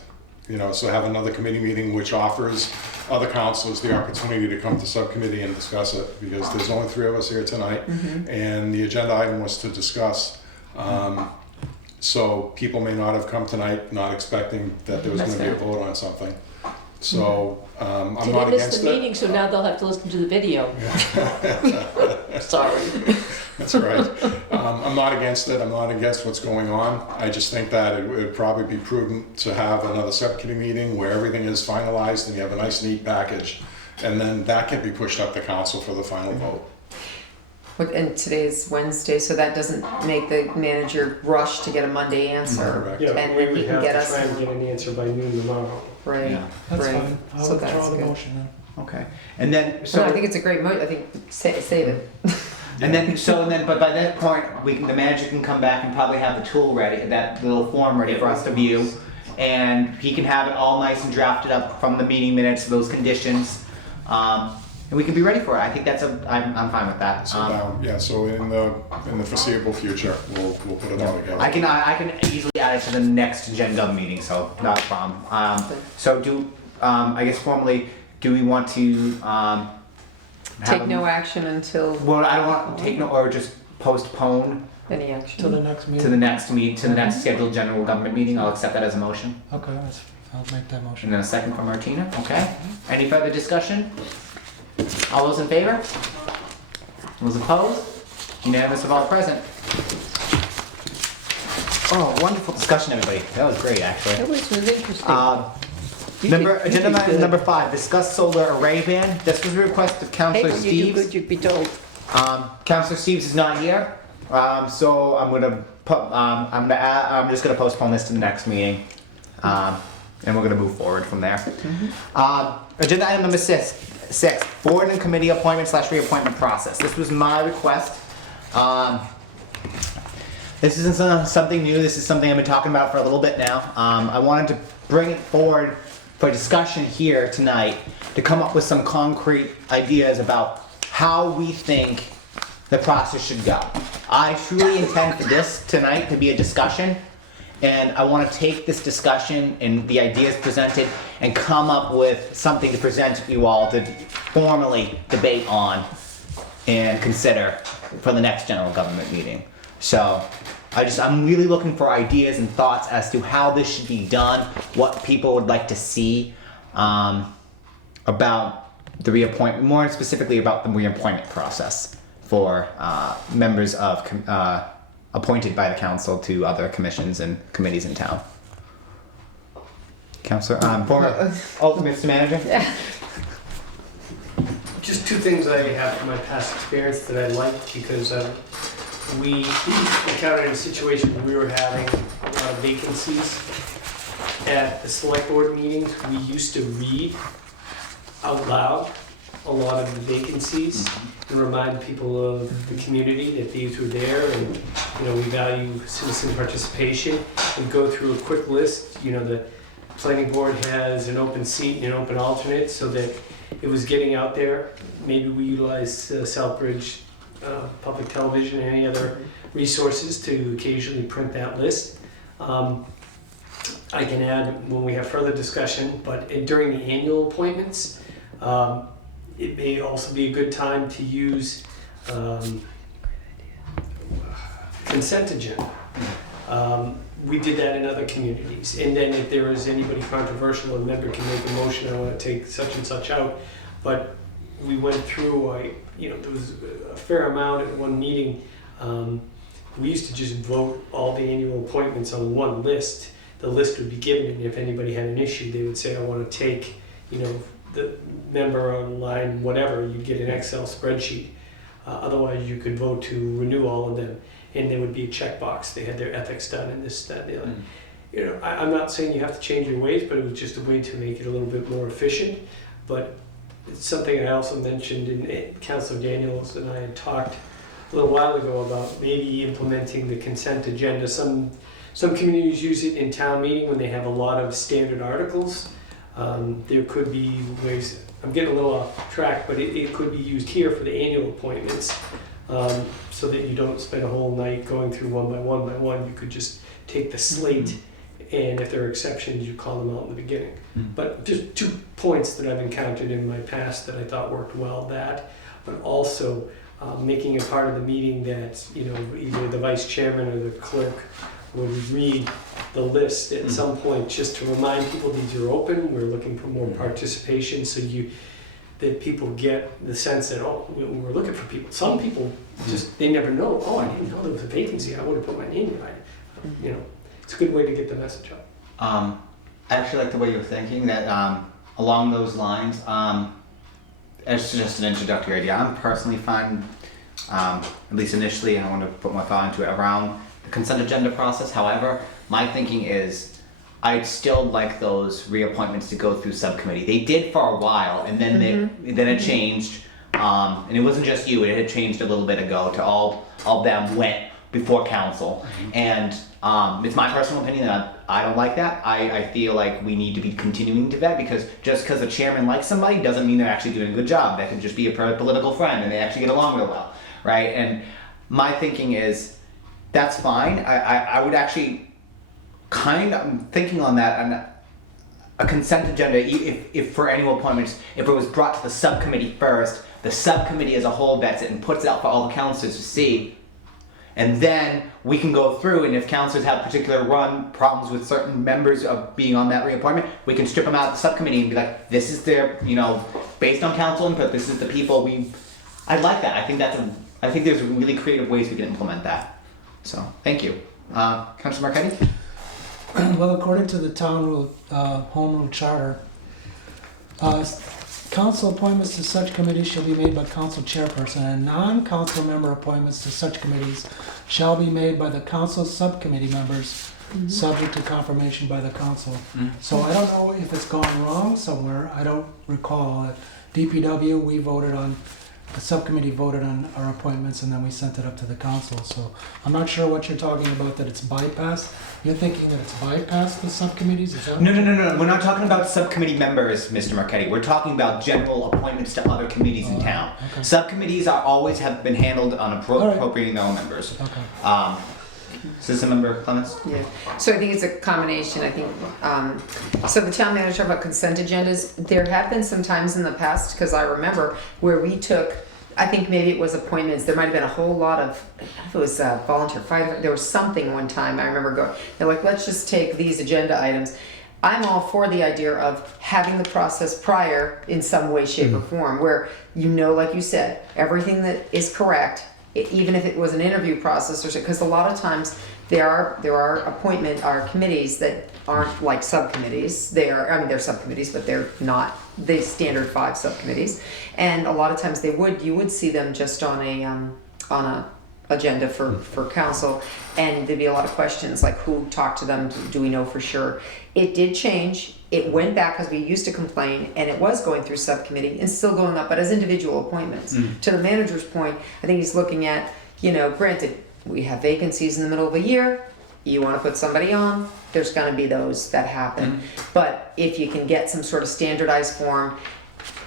So have another committee meeting which offers other councilors the opportunity to come to subcommittee and discuss it, because there's only 3 of us here tonight, and the agenda item was to discuss. So people may not have come tonight not expecting that there was That's going to be a fair. vote on something. So I'm They not missed against the it. meeting, so now they'll have to listen to the video. Sorry. That's right. I'm not against it. I'm not against what's going on. I just think that it would probably be prudent to have another subcommittee meeting where everything is finalized and you have a nice, neat package. And then that can be pushed up to council for the final vote. And today's Wednesday, so that doesn't make the manager rush to get a Monday answer. Correct. Yeah, And we then he would can have get to us. try and get an answer by noon tomorrow. Right. Yeah. That's right. fine. I'll So withdraw that's the good. motion then. Okay. And then No, I think it's a great I think save it. but by that point, the manager can come back and probably have the tool ready, that little form ready for us to view, and he can have it all nice and drafted up from the meeting minutes, those conditions, and we can be ready for it. I think I'm fine with that. So now, so in the foreseeable future, we'll put it all together. I can easily add it to the next agenda meeting, so not a problem. So I guess formally, do we want to Take no action until. Well, I don't want to take no, or just postpone Any action? To the next to meeting. the next meet, to the next scheduled general government meeting. I'll accept that as a motion. Okay, I'll make that motion. And then a second from Martina, okay? Any further discussion? All those in favor? Those opposed? Unanimous of all present. Oh, wonderful discussion, everybody. That was great, actually. It was interesting. You Number, did- you agenda did item good. number 5, discuss solar array ban. This was a request of Hey, Councilor when you do Steves. good, you'd be told. Councilor Steves is not here, so I'm gonna put, I'm just gonna postpone this to the next meeting, and we're gonna move forward from there. Agenda item number 6, board and committee appointment / reappointment process. This was my request. This isn't something new. This is something I've been talking about for a little bit now. I wanted to bring it forward for discussion here tonight to come up with some concrete ideas about how we think the process should go. I truly intend for this tonight to be a discussion, and I want to take this discussion and the ideas presented and come up with something to present to you all to formally debate on and consider for the next general government meeting. So I'm really looking for ideas and thoughts as to how this should be done, what people would like to see about the reappointment, more specifically about the reappointment process for members of appointed by the council to other commissions and committees in town. Councilor, Mr. Manager? Just two things I have from my past experience that I liked, because we encountered a situation where we were having a lot of vacancies at the select board meetings. We used to read out loud a lot of the vacancies and remind people of the community that these were there, and we value citizen participation, and go through a quick list. The planning board has an open seat and an open alternate, so that it was getting out there. Maybe we utilized Southbridge public television and any other resources to occasionally print that list. I can add when we have further discussion, but during the annual appointments, it may also be a good time to use consent agenda. We did that in other communities, and then if there is anybody controversial, a member can make a motion, I want to take such and such out. But we went through, there was a fair amount at one meeting. We used to just vote all the annual appointments on one list. The list would be given, and if anybody had an issue, they would say, I want to take, the member on line whatever. You'd get an Excel spreadsheet. Otherwise, you could vote to renew all of them, and there would be a checkbox. They had their ethics done, and this, that, and the other. I'm not saying you have to change your ways, but it was just a way to make it a little bit more efficient. But it's something I also mentioned, and Councilor Daniels and I had talked a little while ago about maybe implementing the consent agenda. Some communities use it in town meeting when they have a lot of standard articles. There could be ways, I'm getting a little off track, but it could be used here for the annual appointments, so that you don't spend a whole night going through one by one. You could just take the slate, and if there are exceptions, you call them out in the beginning. But just 2 points that I've encountered in my past that I thought worked well, but also making it part of the meeting that, either the vice chairman or the clerk would read the list at some point, just to remind people these are open, we're looking for more participation, so that people get the sense that, we're looking for people. Some people just, they never know, I didn't know there was a vacancy, I would have put my name in. It's a good way to get the message out. I actually like the way you're thinking that along those lines. It's just an introductory idea. I'm personally fine, at least initially, I want to put my thought into it around the consent agenda process. However, my thinking is I'd still like those reappointments to go through subcommittee. They did for a while, and then then it changed, and it wasn't just you. It had changed a little bit ago to all of them went before council, and it's my personal opinion that I don't like that. I feel like we need to be continuing to vet, because just because the chairman likes somebody doesn't mean they're actually doing a good job. That could just be a political friend and they actually get along real well, right? And my thinking is that's fine. I would actually I'm thinking on that, and a consent agenda, if for annual appointments, if it was brought to the subcommittee first, the subcommittee as a whole vets it and puts it out for all the councilors to see. And then we can go through, and if councilors have particular problems with certain members of being on that reappointment, we can strip them out of the subcommittee and be like, this is their, based on council input, this is the people I'd like that. I think there's really creative ways we can implement that. So, thank you. Councilor Marquetti? Well, according to the town rule, home rule charter, council appointments to such committees shall be made by council chairperson, and non-council member appointments to such committees shall be made by the council subcommittee members, subject to confirmation by the council. So I don't know if it's gone wrong somewhere. I don't recall. At DPW, the subcommittee voted on our appointments, and then we sent it up to the council. So I'm not sure what you're talking about, that it's bypassed. You're thinking that it's bypassed the subcommittees? Is that No. We're not talking about subcommittee members, Mr. Marquetti. We're talking about general appointments to other committees in town. Okay. Subcommittees always have been handled on right. appropriating their own members. Okay. Citizen member comments? Yeah, so I think it's a combination, I think, so the town manager about consent agendas, there have been some times in the past, because I remember where we took, I think maybe it was appointments, there might have been a whole lot of, I don't know if it was volunteer fire, there was something one time, I remember going, they're like, let's just take these agenda items. I'm all for the idea of having the process prior in some way, shape, or form, where like you said, everything that is correct, even if it was an interview process or so, because a lot of times there are committees that aren't like subcommittees. They're subcommittees, but they're not the standard 5 subcommittees. And a lot of times you would see them just on a agenda for council, and there'd be a lot of questions like who talked to them, do we know for sure? It did change. It went back because we used to complain, and it was going through subcommittee and still going up, but as individual appointments. To the manager's point, I think he's looking at, granted, we have vacancies in the middle of a year, you want to put somebody on, there's going to be those that happen. But if you can get some sort of standardized form,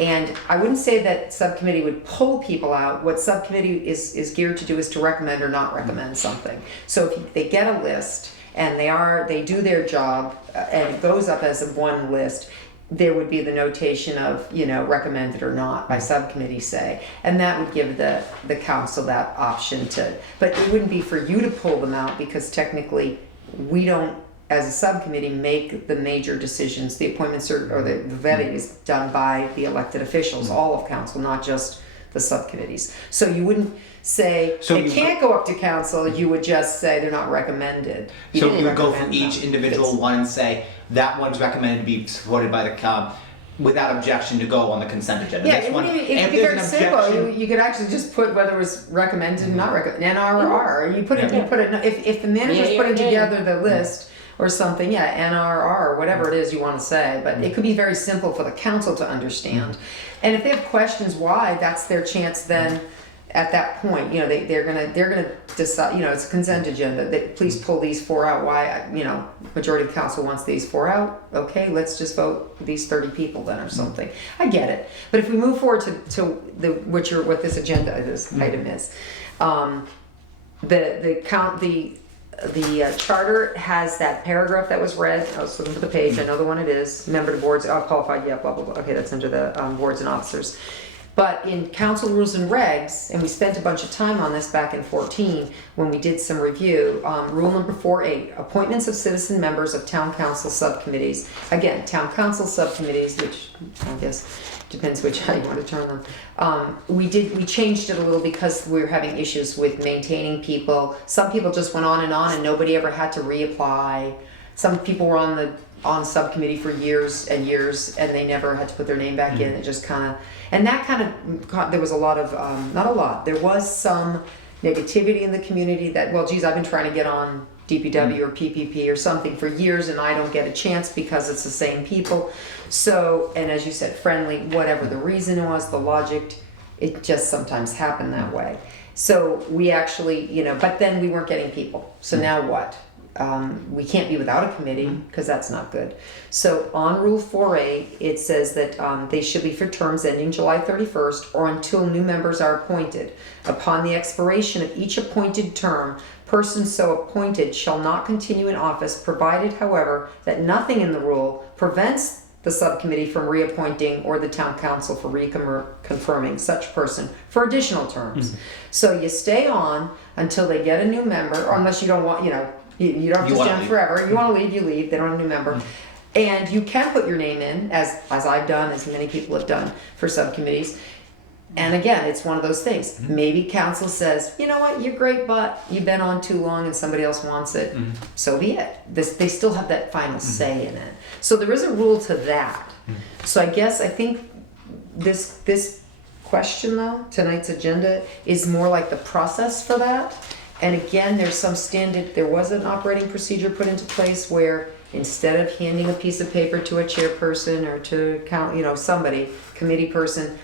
and I wouldn't say that subcommittee would pull people out. What subcommittee is geared to do is to recommend or not recommend something. So if they get a list and they do their job and it goes up as one list, there would be the notation of, recommended or not by subcommittee, say, and that would give the council that option but it wouldn't be for you to pull them out, because technically we don't, as a subcommittee, make the major decisions. The appointments or the vetting is done by the elected officials, all of council, not just the subcommittees. So you wouldn't say they can't go up to council, you would just say they're not recommended. So you would go for each individual one and say, that one's recommended to be supported by the without objection to go on the consent agenda. Yeah, This one, it could if be there's very an simple. objection- You could actually just put whether it was recommended and not recommended, N, R, or R. You put it. If the manager's Yeah, putting yeah. together the list or something, N, R, R, or whatever it is you want to say. But it could be very simple for the council to understand. And if they have questions why, that's their chance then. At that point, they're gonna decide. It's a consent agenda. Please pull these 4 out. Why? Majority of council wants these 4 out. Okay, let's just vote these 30 people then, or something. I get it. But if we move forward to what this item is, the charter has that paragraph that was read. I was looking for the page. I know the one it is. Member to boards, qualified. Yeah, blah blah blah. Okay, that's under the boards and officers. But in council rules and regs, and we spent a bunch of time on this back in 14 when we did some review, rule number 4.8, appointments of citizen members of town council subcommittees. Again, town council subcommittees, which I guess depends how you want to term them. We changed it a little because we were having issues with maintaining people. Some people just went on and nobody ever had to reapply. Some people were on subcommittee for years and years, and they never had to put their name back in. It just there was a lot of, not a lot, there was some negativity in the community that, well, geez, I've been trying to get on DPW or PPP or something for years and I don't get a chance because it's the same people. So, and as you said, friendly, whatever the reason was, the logic, it just sometimes happened that way. So we actually, but then we weren't getting people. So now what? We can't be without a committee because that's not good. So on Rule 4A, it says that they should be for terms ending July 31st or until new members are appointed. Upon the expiration of each appointed term, persons so appointed shall not continue in office, provided, however, that nothing in the rule prevents the subcommittee from reappointing or the town council for reconfirming such person for additional terms. So you stay on until they get a new member, or unless you don't want, you don't have to You wanna stay on leave. forever. You want to leave, you leave. They don't have a new member. And you can put your name in, as I've done, as many people have done for subcommittees. And again, it's one of those things. Maybe council says, you know what, you're great, but you've been on too long and somebody else wants it. So be it. They still have that final say in it. So there is a rule to that. So I think this question though, tonight's agenda, is more like the process for that. And again, there was an operating procedure put into place where instead of handing a piece of paper to a chairperson or to somebody, committee person,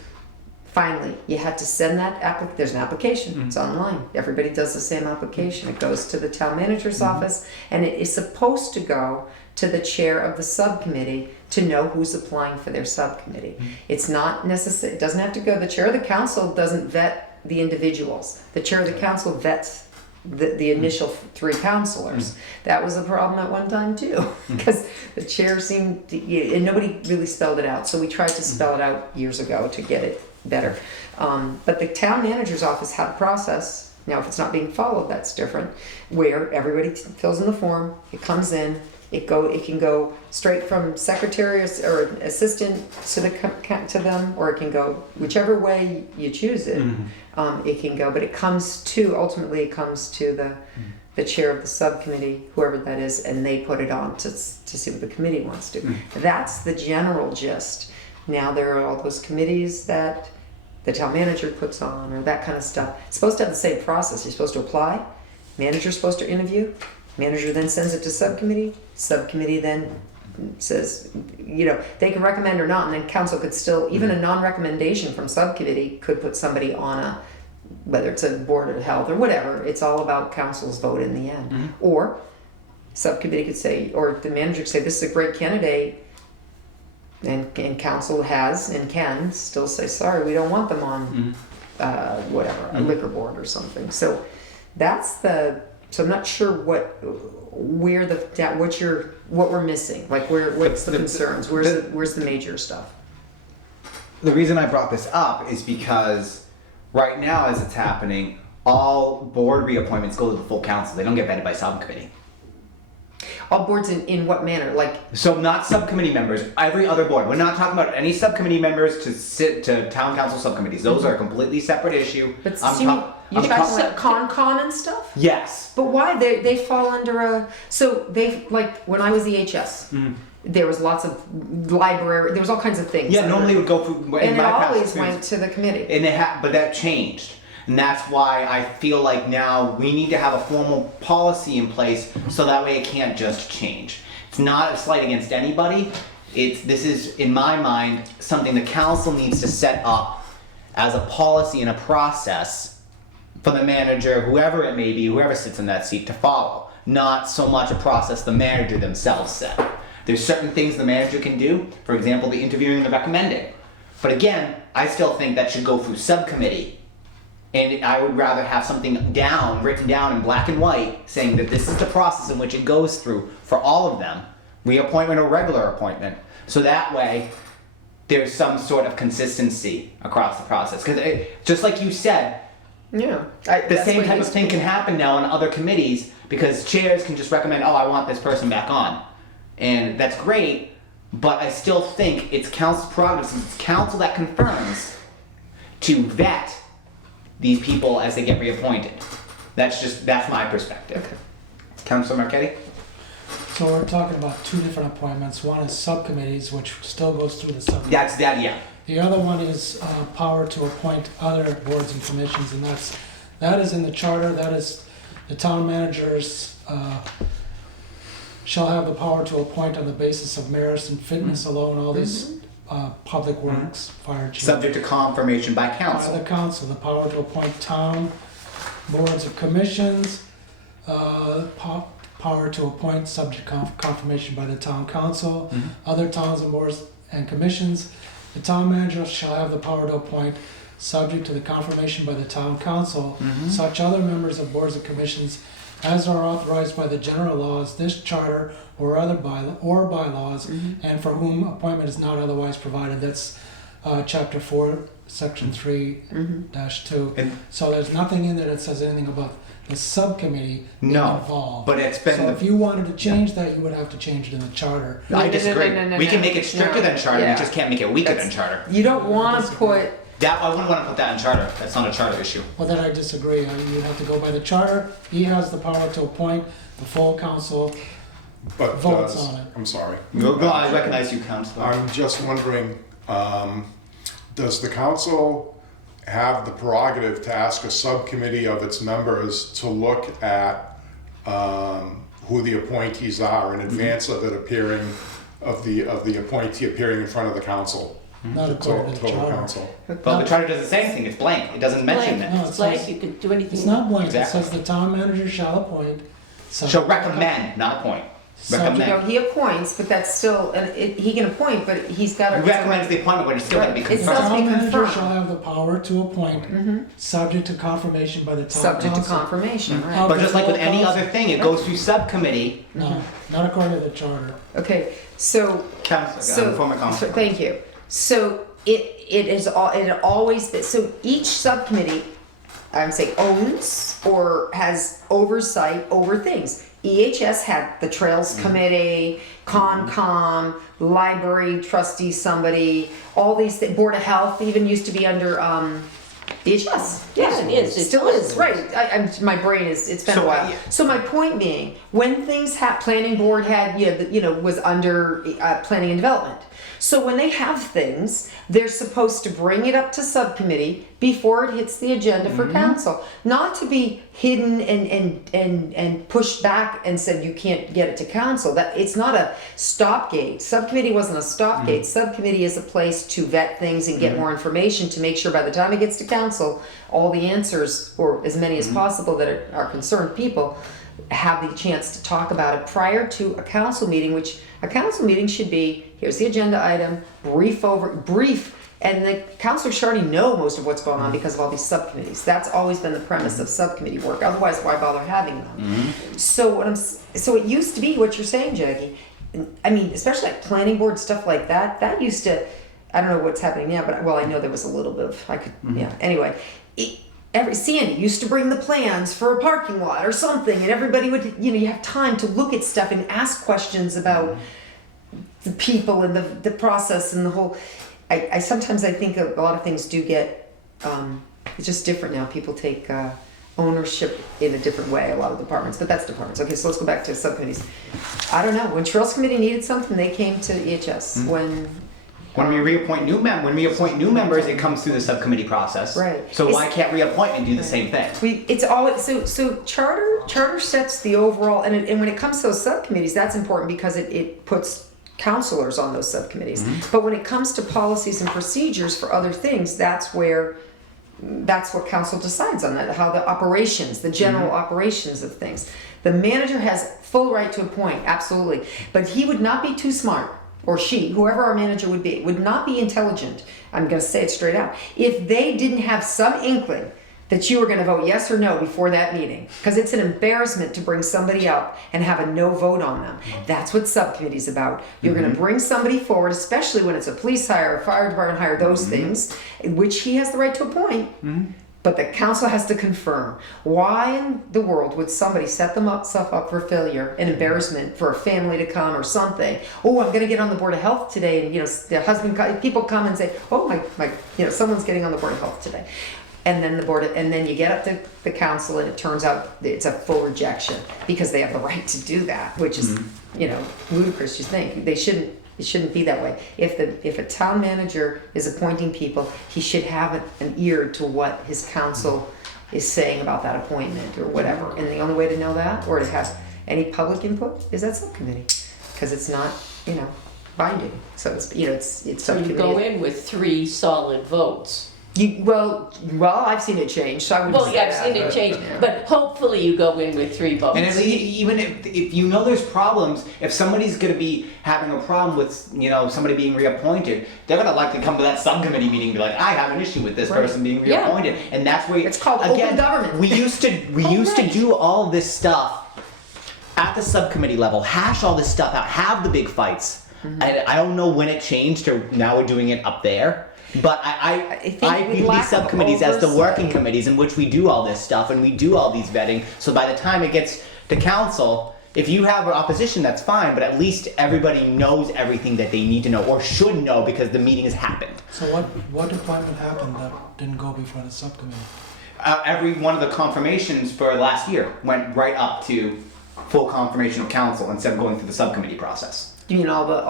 finally, you had to send that there's an application. It's online. Everybody does the same application. It goes to the town manager's office, and it is supposed to go to the chair of the subcommittee to know who's applying for their subcommittee. It's not necessary. It doesn't have to go. The chair of the council doesn't vet the individuals. The chair of the council vets the initial 3 counselors. That was a problem at one time too, because the chair seemed and nobody really spelled it out. So we tried to spell it out years ago to get it better. But the town manager's office had a process. Now, if it's not being followed, that's different. Where everybody fills in the form, it comes in, it can go straight from secretary or assistant to them, or it can go whichever way you choose it. It can go, but ultimately it comes to the chair of the subcommittee, whoever that is, and they put it on to see what the committee wants to do. That's the general gist. Now there are all those committees that the town manager puts on, or that kind of stuff. It's supposed to have the same process. You're supposed to apply, manager's supposed to interview, manager then sends it to subcommittee, subcommittee then says, they can recommend or not, and then council could still, even a non-recommendation from subcommittee could put somebody on whether it's a board of health or whatever. It's all about council's vote in the end. Or subcommittee could say, or the manager could say, this is a great candidate, and council has and can still say, sorry, we don't want them on whatever, a liquor board or something. So so I'm not sure what we're missing, like what's the concerns, where's the major stuff. The reason I brought this up is because right now, as it's happening, all board reappointments go to the full council. They don't get vetted by subcommittee. All boards in what manner? So not subcommittee members, every other board. We're not talking about any subcommittee members to town council subcommittees. Those are a completely separate issue. But you talking about con and stuff? Yes. But why? They fall under when I was the HS, there was lots of library, there was all kinds of things. Yeah, normally it would go through. And it always went to the committee. And but that changed. And that's why I feel like now we need to have a formal policy in place so that way it can't just change. It's not a slight against anybody. This is, in my mind, something the council needs to set up as a policy and a process for the manager, whoever it may be, whoever sits in that seat, to follow. Not so much a process the manager themselves set. There's certain things the manager can do, for example, the interviewing and the recommending. But again, I still think that should go through subcommittee. And I would rather have something written down in black and white, saying that this is the process in which it goes through for all of them, reappointment or regular appointment. So that way, there's some sort of consistency across the process. Because just like you said, the same type of thing can happen now on other committees, because chairs can just recommend, I want this person back on. And that's great, but I still think it's council's prerogative, since it's council that confirms, to vet these people as they get reappointed. That's my perspective. Okay. Councilor Marchetti? So we're talking about 2 different appointments. One is subcommittees, which still goes through the subcommittee. That's that, yeah. The other one is power to appoint other boards and commissions, and that is in the charter. That is the town managers shall have the power to appoint on the basis of merits and fitness alone all these public works, fire chief. Subject to confirmation by council. By the council, the power to appoint town boards of commissions, power to appoint subject confirmation by the town council, other towns and boards and commissions. The town manager shall have the power to appoint, subject to the confirmation by the town council, such other members of boards and commissions as are authorized by the general laws, this charter or other bylaws, and for whom appointment is not otherwise provided. That's chapter 4, section 3-2. And- So there's nothing in there that says anything about the subcommittee being No, involved. but it's been So the- if you wanted to change that, you would have to change it in the charter. I disagree. We can make it no. stricter than charter, Yeah. we just can't make it weaker than That's- charter. You don't want to put, That, I wouldn't wanna put that in charter, that's not a charter issue. Well, then I disagree. You'd have to go by the charter. He has the power to appoint. The full council But votes does, on it. I'm sorry. No, I recognize you, Councilor. I'm just wondering, does the council have the prerogative to ask a subcommittee of its members to look at who the appointees are in advance of it appearing, of the appointee appearing in front of the council? Not according to the Total charter. council. But the charter doesn't say anything, it's blank, it doesn't mention Blank. it. No, it It's like says- you can do anything. It's not blank. It Exactly. says the town manager shall appoint. Shall recommend, not appoint. Subject- no, Recommend. he appoints, but that's still, he can appoint, but he's got to. Recommends the appointment, but it's still gotta be Right. It's The not- confirmed. be town manager confirmed. shall have the power to appoint, subject to confirmation by the town Subject to council. confirmation, right? How But just like with any Council- other thing, it goes through subcommittee. No, not according to the charter. Okay, so Councilor, former councilor. Thank you. So it always, so each subcommittee, I would say, owns or has oversight over things. EHS had the Trails Committee, Concom, Library Trustee, somebody, all these things, Board of Health even used to be under EHS. Yeah, it is. It It's still is, awesome. right. My brain is, it's been So, a while. yeah. So my point being, when things planning board had, was under planning and development. So when they have things, they're supposed to bring it up to subcommittee before it hits the agenda for council. Not to be hidden and pushed back and said you can't get it to council. That it's not a stopgate. Subcommittee wasn't a stopgate. Subcommittee is a place to vet things and get more information to make sure by the time it gets to council, all the answers, or as many as possible that are concerned people, have the chance to talk about it prior to a council meeting, which a council meeting should be, here's the agenda item, brief, and the councilors should already know most of what's going on because of all these subcommittees. That's always been the premise of subcommittee work. Otherwise, why bother having them? So it used to be what you're saying, Jackie. I mean, especially like planning board stuff like that. That used to, I don't know what's happening now, but I know there was a little bit of, yeah. Anyway, Sandy used to bring the plans for a parking lot or something, and everybody would, you have time to look at stuff and ask questions about the people and the process and the whole. I sometimes I think a lot of things do get, it's just different now. People take ownership in a different way, a lot of departments, but that's departments. Okay, so let's go back to subcommittees. I don't know, when Trails Committee needed something, they came to EHS. When we reappoint new members, it comes through the subcommittee process. Right. So why can't reappoint and do the same thing? It's always so charter sets the overall, and when it comes to those subcommittees, that's important because it puts counselors on those subcommittees. But when it comes to policies and procedures for other things, that's what council decides on, that how the operations, the general operations of things. The manager has full right to appoint, absolutely, but he would not be too smart, or she, whoever our manager would not be intelligent, I'm going to say it straight out, if they didn't have some inkling that you were going to vote yes or no before that meeting. Because it's an embarrassment to bring somebody up and have a no vote on them. That's what subcommittee's about. You're going to bring somebody forward, especially when it's a police hire, a fire department hire, those things, which he has the right to appoint. But the council has to confirm. Why in the world would somebody set themselves up for failure and embarrassment for a family to come or something? Oh, I'm going to get on the Board of Health today, and the people come and say, oh my, someone's getting on the Board of Health today. And then then you get up to the council, and it turns out it's a full rejection because they have the right to do that, which is, ludicrous. You think it shouldn't be that way. If a town manager is appointing people, he should have an ear to what his council is saying about that appointment or whatever. And the only way to know that, or to have any public input, is that subcommittee, because it's not, binding. So it's So you subcommittee. go in with 3 solid votes. Well, I've seen it change, so I would. Well, yeah, I've seen it change, but hopefully you go in with 3 votes. And even if you know there's problems, if somebody's going to be having a problem with, you know, somebody being reappointed, they're going to likely come to that subcommittee meeting and be like, I have an issue with this Right. person being Yeah. reappointed. And that's where It's called again, open government. We used to right. do all this stuff at the subcommittee level, hash all this stuff out, have the big fights. Mm-hmm. And I don't know when it changed to now we're doing it up there. But I think with view lack these of subcommittees as the oversight- working committees in which we do all this stuff and we do all these vetting. So by the time it gets to council, if you have an opposition, that's fine, but at least everybody knows everything that they need to know or should know because the meeting has happened. So what appointment happened that didn't go before the subcommittee? Every one of the confirmations for last year went right up to full confirmation of council instead of going through the subcommittee process. You mean all the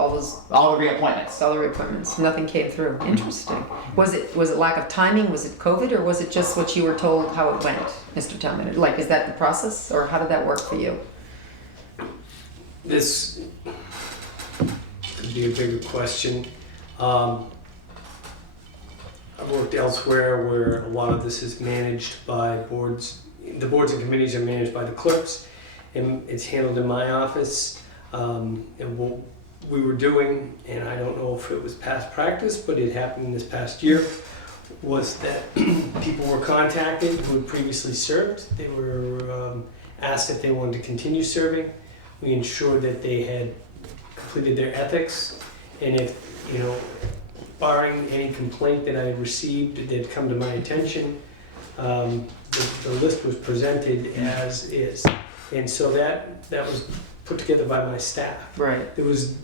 reappointments. salary appointments? Nothing came through. Interesting. Was it lack of timing? Was it COVID, or was it just what you were told how it went, Mr. Town Manager? Like, is that the process, or how did that work for you? This could be a bigger question. I've worked elsewhere where a lot of this is managed by boards. The boards and committees are managed by the clerks, and it's handled in my office. And what we were doing, and I don't know if it was past practice, but it happened this past year, was that people were contacted who had previously served. They were asked if they wanted to continue serving. We ensured that they had completed their ethics, and if, you know, barring any complaint that I had received that had come to my attention, the list was presented as is. And so that was put together by my staff. Right. There was,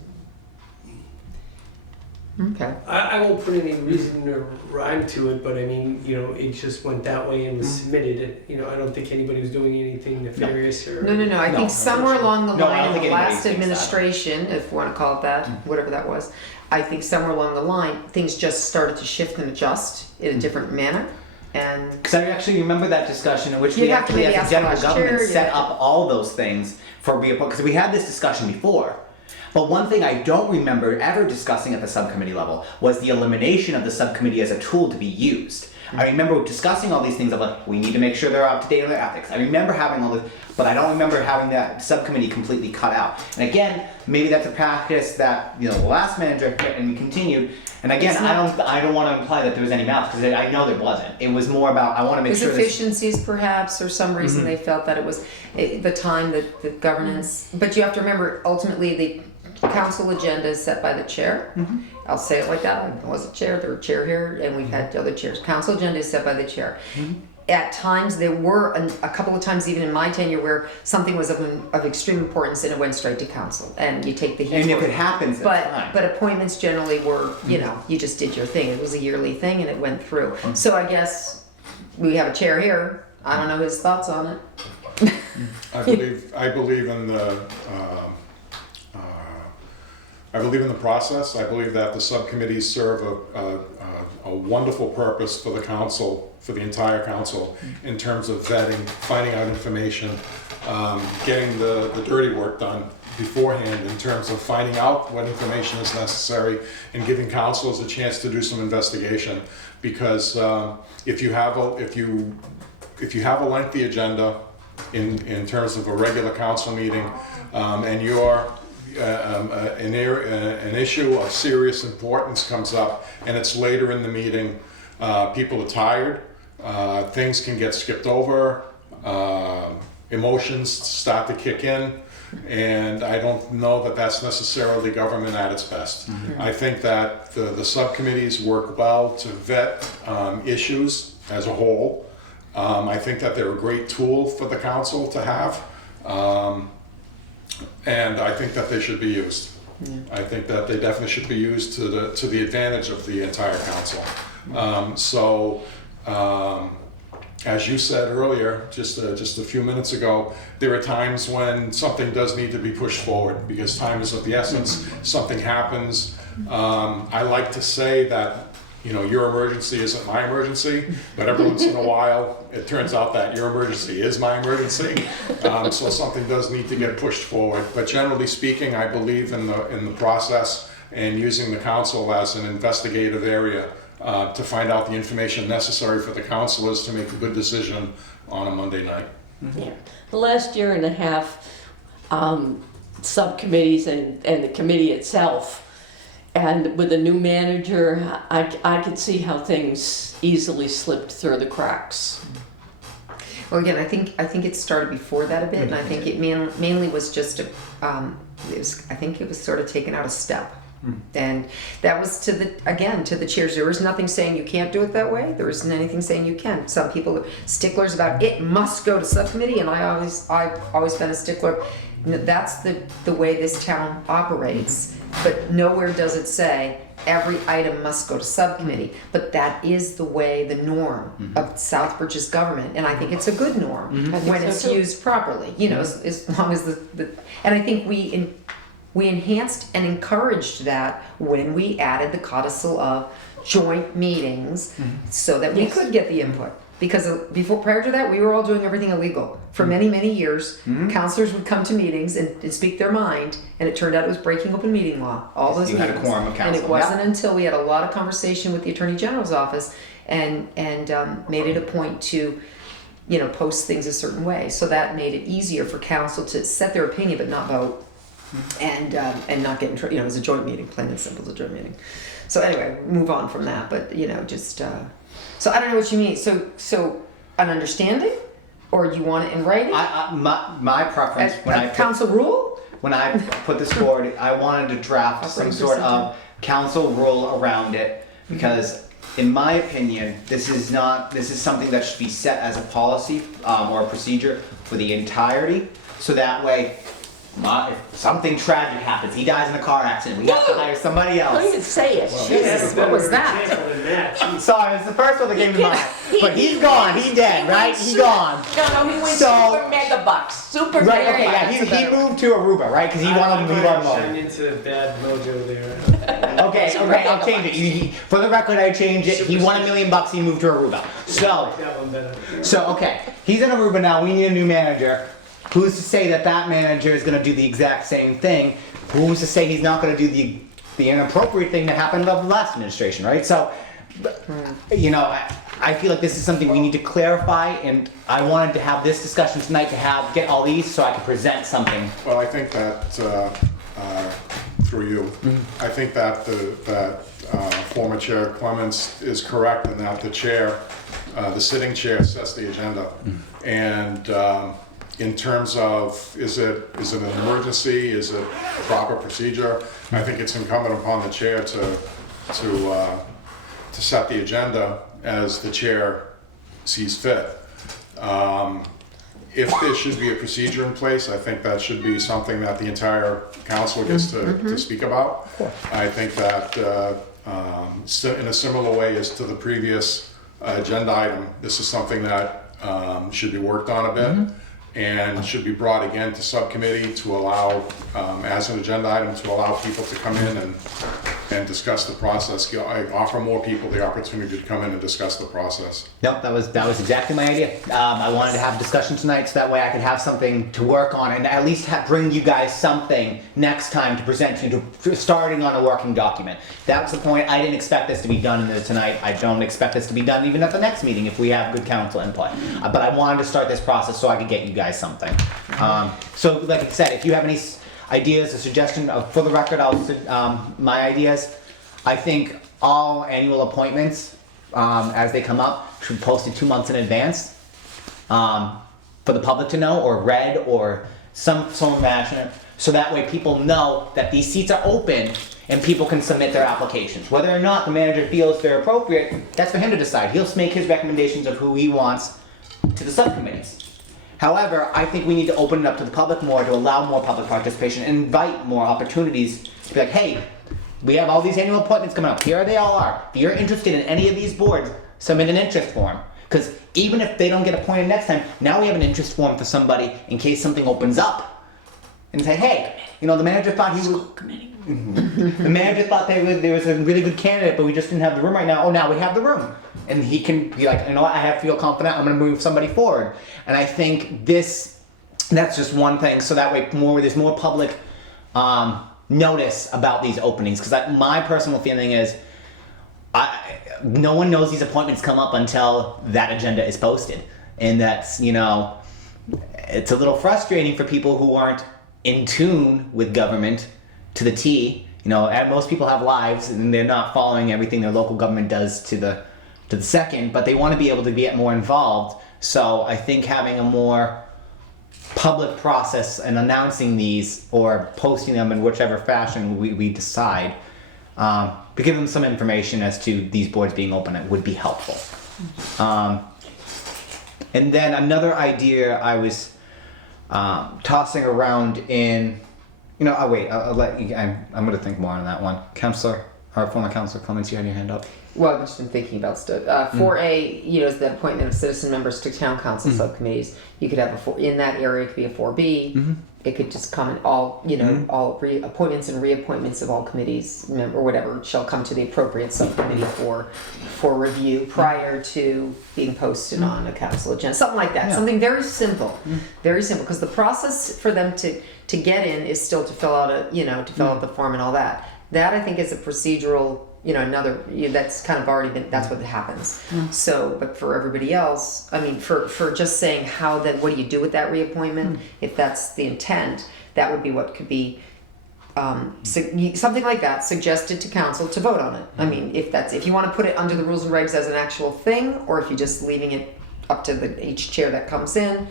Okay. I won't put any reason or rhyme to it, but I mean, you know, it just went that way and was submitted. You know, I don't think anybody was doing anything nefarious or. No. I No, think somewhere along the No, I line don't of think the anybody last thinks that. administration, if you want to call it that, whatever that was, I think somewhere along the line things just started to shift and adjust in a different manner. And Because I actually remember that discussion in which You'd we have to actually, maybe as ask a general last government, year, set yeah. up all those things for reappointment. Because we had this discussion before. But one thing I don't remember ever discussing at the subcommittee level was the elimination of the subcommittee as a tool to be used. I remember discussing all these things of like, we need to make sure they're up to date on their ethics. I remember having all this, but I don't remember having that subcommittee completely cut out. And again, maybe that's a practice that, you know, the last manager and we continued. And again, It's not- I don't want to imply that there was any malice because I know there wasn't. It was more about I want to make there's sure this. efficiencies perhaps, or some reason they felt that it was the time that the governance. But you have to remember, ultimately the council agenda is set by the chair. I'll say it like that. I was a chair, there were a chair here, and we've had other chairs. Council agenda is set by the chair. At times, there were a couple of times, even in my tenure, where something was of extreme importance and it went straight to council, and you take the heat. And if for it happens, that's But fine. appointments generally were, you know, you just did your thing. It was a yearly thing, and it went through. So I guess we have a chair here. I don't know his thoughts on it. I believe in the I believe in the process. I believe that the subcommittees serve a wonderful purpose for the council, for the entire council, in terms of vetting, finding out information, getting the dirty work done beforehand in terms of finding out what information is necessary and giving councils a chance to do some investigation. Because if you have a lengthy agenda in terms of a regular council meeting, and you're an issue of serious importance comes up and it's later in the meeting, people are tired, things can get skipped over, emotions start to kick in, and I don't know that that's necessarily government at its best. I think that the subcommittees work well to vet issues as a whole. I think that they're a great tool for the council to have. And I think that they should be used. I think that they definitely should be used to the advantage of the entire council. As you said earlier, just a few minutes ago, there are times when something does need to be pushed forward because time is of the essence. Something happens. I like to say that, you know, your emergency isn't my emergency, but every once in a while, it turns out that your emergency is my emergency. So something does need to get pushed forward. But generally speaking, I believe in the process and using the council as an investigative area to find out the information necessary for the councilors to make a good decision on a Monday night. Yeah. The last year and a half, subcommittees and the committee itself, and with a new manager, I could see how things easily slipped through the cracks. Well, again, I think it started before that a bit, and I think it mainly was just I think it was sort of taken out a step. And that was to the chairs. There was nothing saying you can't do it that way. There isn't anything saying you can. Some people are sticklers about it must go to subcommittee, and I've always been a stickler. That's the way this town operates. But nowhere does it say every item must go to subcommittee. But that is the way, the norm of Southbridge's government, and I think it's a good norm when it's used properly. You know, as long as and I think we enhanced and encouraged that when we added the codicil of joint meetings so that we could get the input. Because prior to that, we were all doing everything illegal. For many, many years, counselors would come to meetings and speak their mind, and it turned out it was breaking open meeting law. All those You had a meetings. quorum of council. And it wasn't until we had a lot of conversation with the Attorney General's office and made it a point to, post things a certain way. So that made it easier for council to set their opinion but not vote. And not get in trouble. It was a joint meeting, plain and simple, it's a joint meeting. So anyway, move on from that. But so I don't know what you mean. So an understanding, or you want it in writing? My preference Council rule? when I put this forward, I wanted to draft some sort of council rule around it, because in my opinion, this is something that should be set as a policy or a procedure for the entirety, so that way. If something tragic happens, he dies in a car accident, we have to hire somebody Don't else. even say it. Jesus, what was that? Sorry, it's the first one that came to mind. But he's gone, he's dead, right? He's gone. No, he went So- super mega bucks. Super Right, mega okay, yeah, bucks. he moved to Aruba, right? Because he wanted to move on Shine lower. into bad mojo there. Okay, I'll change it. For the record, I changed it. He won $1 million, he moved to Aruba. So, That one better. okay, he's in Aruba now, we need a new manager. Who's to say that manager is going to do the exact same thing? Who's to say he's not going to do the inappropriate thing that happened of the last administration, right? So, I feel like this is something we need to clarify, and I wanted to have this discussion tonight to get all these so I can present something. Well, I think that, through you, I think that former Chair Clements is correct in that the sitting chair sets the agenda. And in terms of, is it an emergency, is it proper procedure? I think it's incumbent upon the chair to set the agenda as the chair sees fit. If there should be a procedure in place, I think that should be something that the entire council gets to speak about. I think that in a similar way as to the previous agenda item, this is something that should be worked on a bit and should be brought again to subcommittee to allow, as an agenda item, to allow people to come in and discuss the process. I offer more people the opportunity to come in and discuss the process. Nope, that was exactly my idea. I wanted to have a discussion tonight so that way I could have something to work on and at least bring you guys something next time to present to starting on a working document. That was the point. I didn't expect this to be done tonight. I don't expect this to be done even at the next meeting if we have good council input. But I wanted to start this process so I could get you guys something. So like I said, if you have any ideas or suggestion, for the record, my ideas. I think all annual appointments, as they come up, should be posted 2 months in advance for the public to know, or read, or some fashion, so that way people know that these seats are open and people can submit their applications. Whether or not the manager feels they're appropriate, that's for him to decide. He'll make his recommendations of who he wants to the subcommittees. However, I think we need to open it up to the public more, to allow more public participation and invite more opportunities to be like, hey, we have all these annual appointments coming up. Here they all are. If you're interested in any of these boards, submit an interest form. Because even if they don't get appointed next time, now we have an interest form for somebody in case something opens up. And say, hey, the manager thought he was... The manager thought there was a really good candidate, but we just didn't have the room right now. Oh, now we have the room. And he can be like, I feel confident, I'm going to move somebody forward. And I think that's just one thing, so that way there's more public notice about these openings. Because my personal feeling is, no one knows these appointments come up until that agenda is posted. And that's, it's a little frustrating for people who aren't in tune with government to the T. Most people have lives and they're not following everything their local government does to the second, but they want to be able to get more involved. So I think having a more public process and announcing these or posting them in whichever fashion we decide, to give them some information as to these boards being open, it would be helpful. And then another idea I was tossing around in, I'll let you, I'm going to think more on that one. Former Councilor Clements, you had your hand up. Well, I've just been thinking about stuff. 4A, is the appointment of citizen members to town council subcommittees. You could have in that area, it could be a 4B. It could just come in all, all appointments and reappointments of all committees, or whatever, shall come to the appropriate subcommittee for review prior to being posted on a council agenda. Something like that. Yeah. Something very simple. Very simple. Because the process for them to get in is still to fill out out the form and all that. That, I think, is a procedural, that's kind of already been, that's what happens. So, but for everybody else, I mean, for just saying what do you do with that reappointment? If that's the intent, that would be what could be, something like that suggested to council to vote on it. I mean, if you want to put it under the rules and regs as an actual thing, or if you're just leaving it up to each chair that comes in,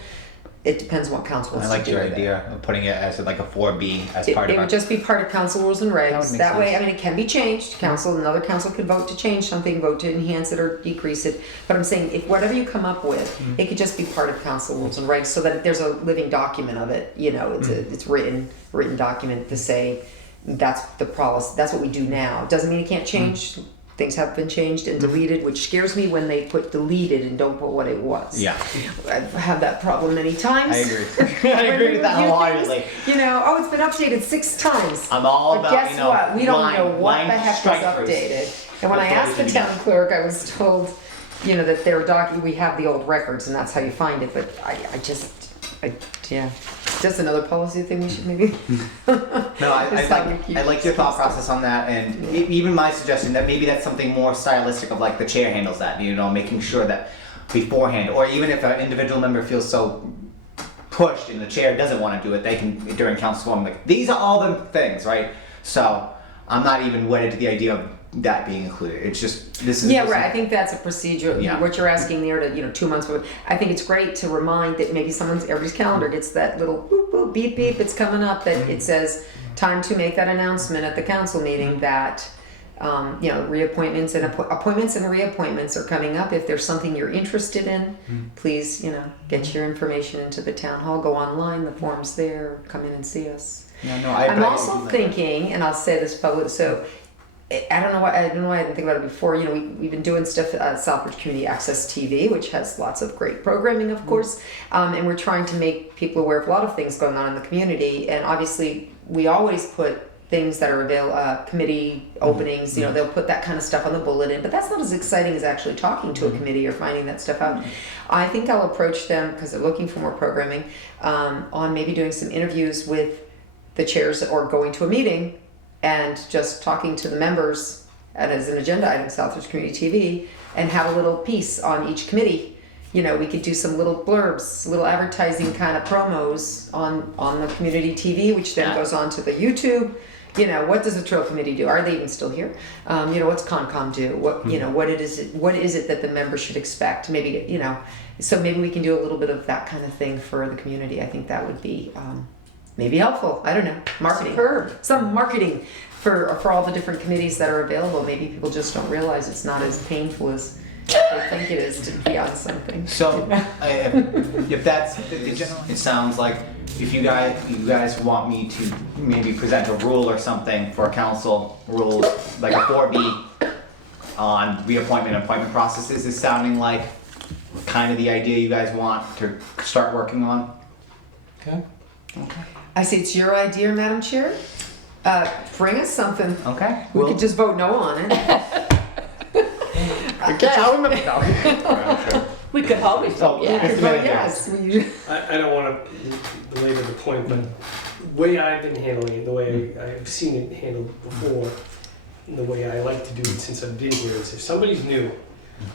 it depends what council wants I like to do. your with idea of putting it as like a 4B as part it of would just be part of council rules and That would regs. make That way, sense. I mean, it can be changed. Another council could vote to change something, vote to enhance it or decrease it. But I'm saying, if whatever you come up with, it could just be part of council rules and regs, so that there's a living document of it. It's written document to say that's the policy. That's what we do now. It doesn't mean it can't change. Things have been changed and deleted, which scares me when they put deleted and don't put what it was. Yeah. I've had that problem many times. I agree. I agree with that wholeheartedly. It's been updated 6 times. I'm all But about, guess what? We don't know what line the heck was strike-throughs. updated. And when I That's asked what the we should town clerk, I was told, that their we have the old records and that's how you find it. But just another policy thing we should maybe. No, I like your thought process on that, and even my suggestion that maybe that's something more stylistic of like the chair handles that, making sure that beforehand, or even if an individual member feels so pushed and the chair doesn't want to do it, they can during council forum these are all the things, right? So I'm not even wedded to the idea of that being included. It's just Right. I think that's a procedure. Yeah. What you're asking there to 2 months. I think it's great to remind that maybe everybody's calendar gets that little boop boop beep beep. It's coming up that it says time to make that announcement at the council meeting that reappointments and appointments and reappointments are coming up. If there's something you're interested in, please get your information into the town hall. Go online. The form's there. Come in and see us. I'm also thinking, and I'll say this publicly. So. I don't know why I didn't think about it before. We've been doing stuff at Southbridge Community Access TV, which has lots of great programming, of course, and we're trying to make people aware of a lot of things going on in the community. And obviously, we always put things that are available, committee openings. They'll put that kind of stuff on the bulletin, but that's not as exciting as actually talking to a committee or finding that stuff out. I think I'll approach them because they're looking for more programming on maybe doing some interviews with the chairs or going to a meeting. And just talking to the members as an agenda item, Southbridge Community TV, and have a little piece on each committee. We could do some little blurbs, little advertising kind of promos on the community TV, which then goes on to the YouTube. What does the Trail Committee do? Are they even still here? What's Concom do? What what is it that the members should expect? Maybe so maybe we can do a little bit of that kind of thing for the community. I think that would be. Maybe helpful. I don't know. Marketing. Some marketing for all the different committees that are available. Maybe people just don't realize it's not as painful as they think it is to be on something. So, if that's it sounds like if you guys want me to maybe present a rule or something for council rules, like a 4B on reappointment and appointment processes, is sounding like kind of the idea you guys want to start working on. Okay. I say it's your idea, Madam Chair. Bring us something. Okay. We could just vote no on it. Okay, I'll remember. No. We could always vote yes. Vote yes. I don't want to belabor the point, but the way I've been handling it, the way I've seen it handled before, the way I like to do it since I've been here, is if somebody's new,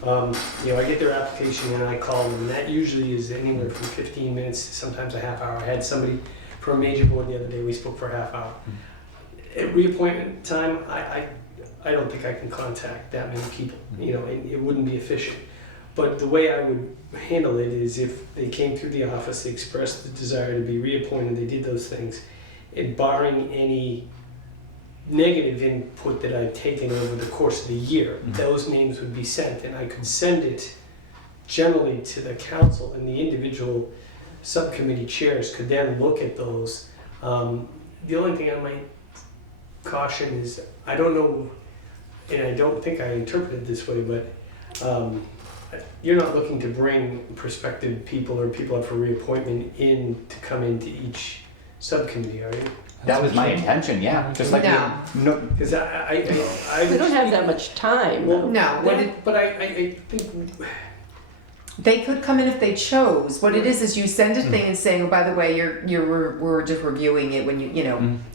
I get their application and I call them, and that usually is anywhere from 15 minutes to sometimes a half hour. I had somebody for a major board the other day, we spoke for a half hour. At reappointment time, I don't think I can contact that many people, and it wouldn't be efficient. But the way I would handle it is if they came through the office, they expressed the desire to be reappointed, they did those things, and barring any negative input that I've taken over the course of the year, those names would be sent, and I could send it generally to the council, and the individual subcommittee chairs could then look at those. The only thing I might caution is, I don't know, and I don't think I interpreted it this way, but you're not looking to bring prospective people or people up for reappointment in to come into each subcommittee, are you? That was my intention, yeah. Just like No. Because I We don't have that much time. Well, No, but I think they could come in if they chose. What it is you send a thing and saying, oh, by the way, we're just reviewing it when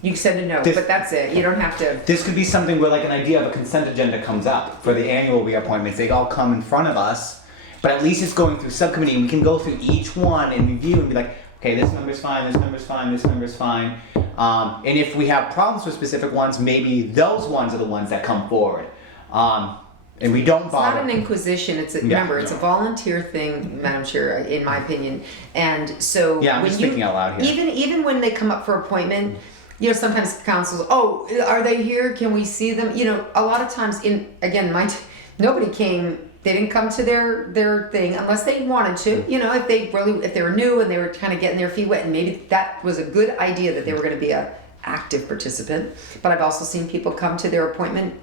you send a note, but that's it. You don't have to. This could be something where like an idea of a consent agenda comes up for the annual reappointments. They all come in front of us, but at least it's going through subcommittee and we can go through each one and review and be like, okay, this member's fine, this member's fine, this member's fine. And if we have problems with specific ones, maybe those ones are the ones that come forward. And we don't It's bother. not an inquisition. Remember, it's a volunteer thing, Madam Chair, in my opinion. And so Yeah, I'm when just thinking out loud here. Even when they come up for appointment, sometimes councils, oh, are they here? Can we see them? A lot of times nobody came. They didn't come to their thing unless they wanted to. If they were new and they were kind of getting their feet wet, and maybe that was a good idea that they were going to be a active participant. But I've also seen people come to their appointment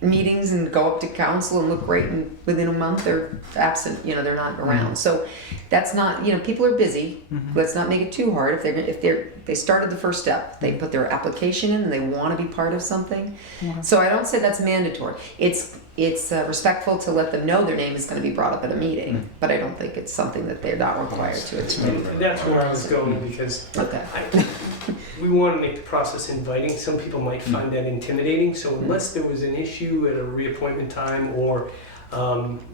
meetings and go up to council and look great, and within a month they're absent. They're not around. So that's not. People are busy. Let's not make it too hard. If they started the first step, they put their application in and they want to be part of something. So I don't say that's mandatory. It's respectful to let them know their name is going to be brought up at a meeting, but I don't think it's something that they're not required to attend. that's where I was going, because Okay. we want to make the process inviting. Some people might find that intimidating. So unless there was an issue at a reappointment time, or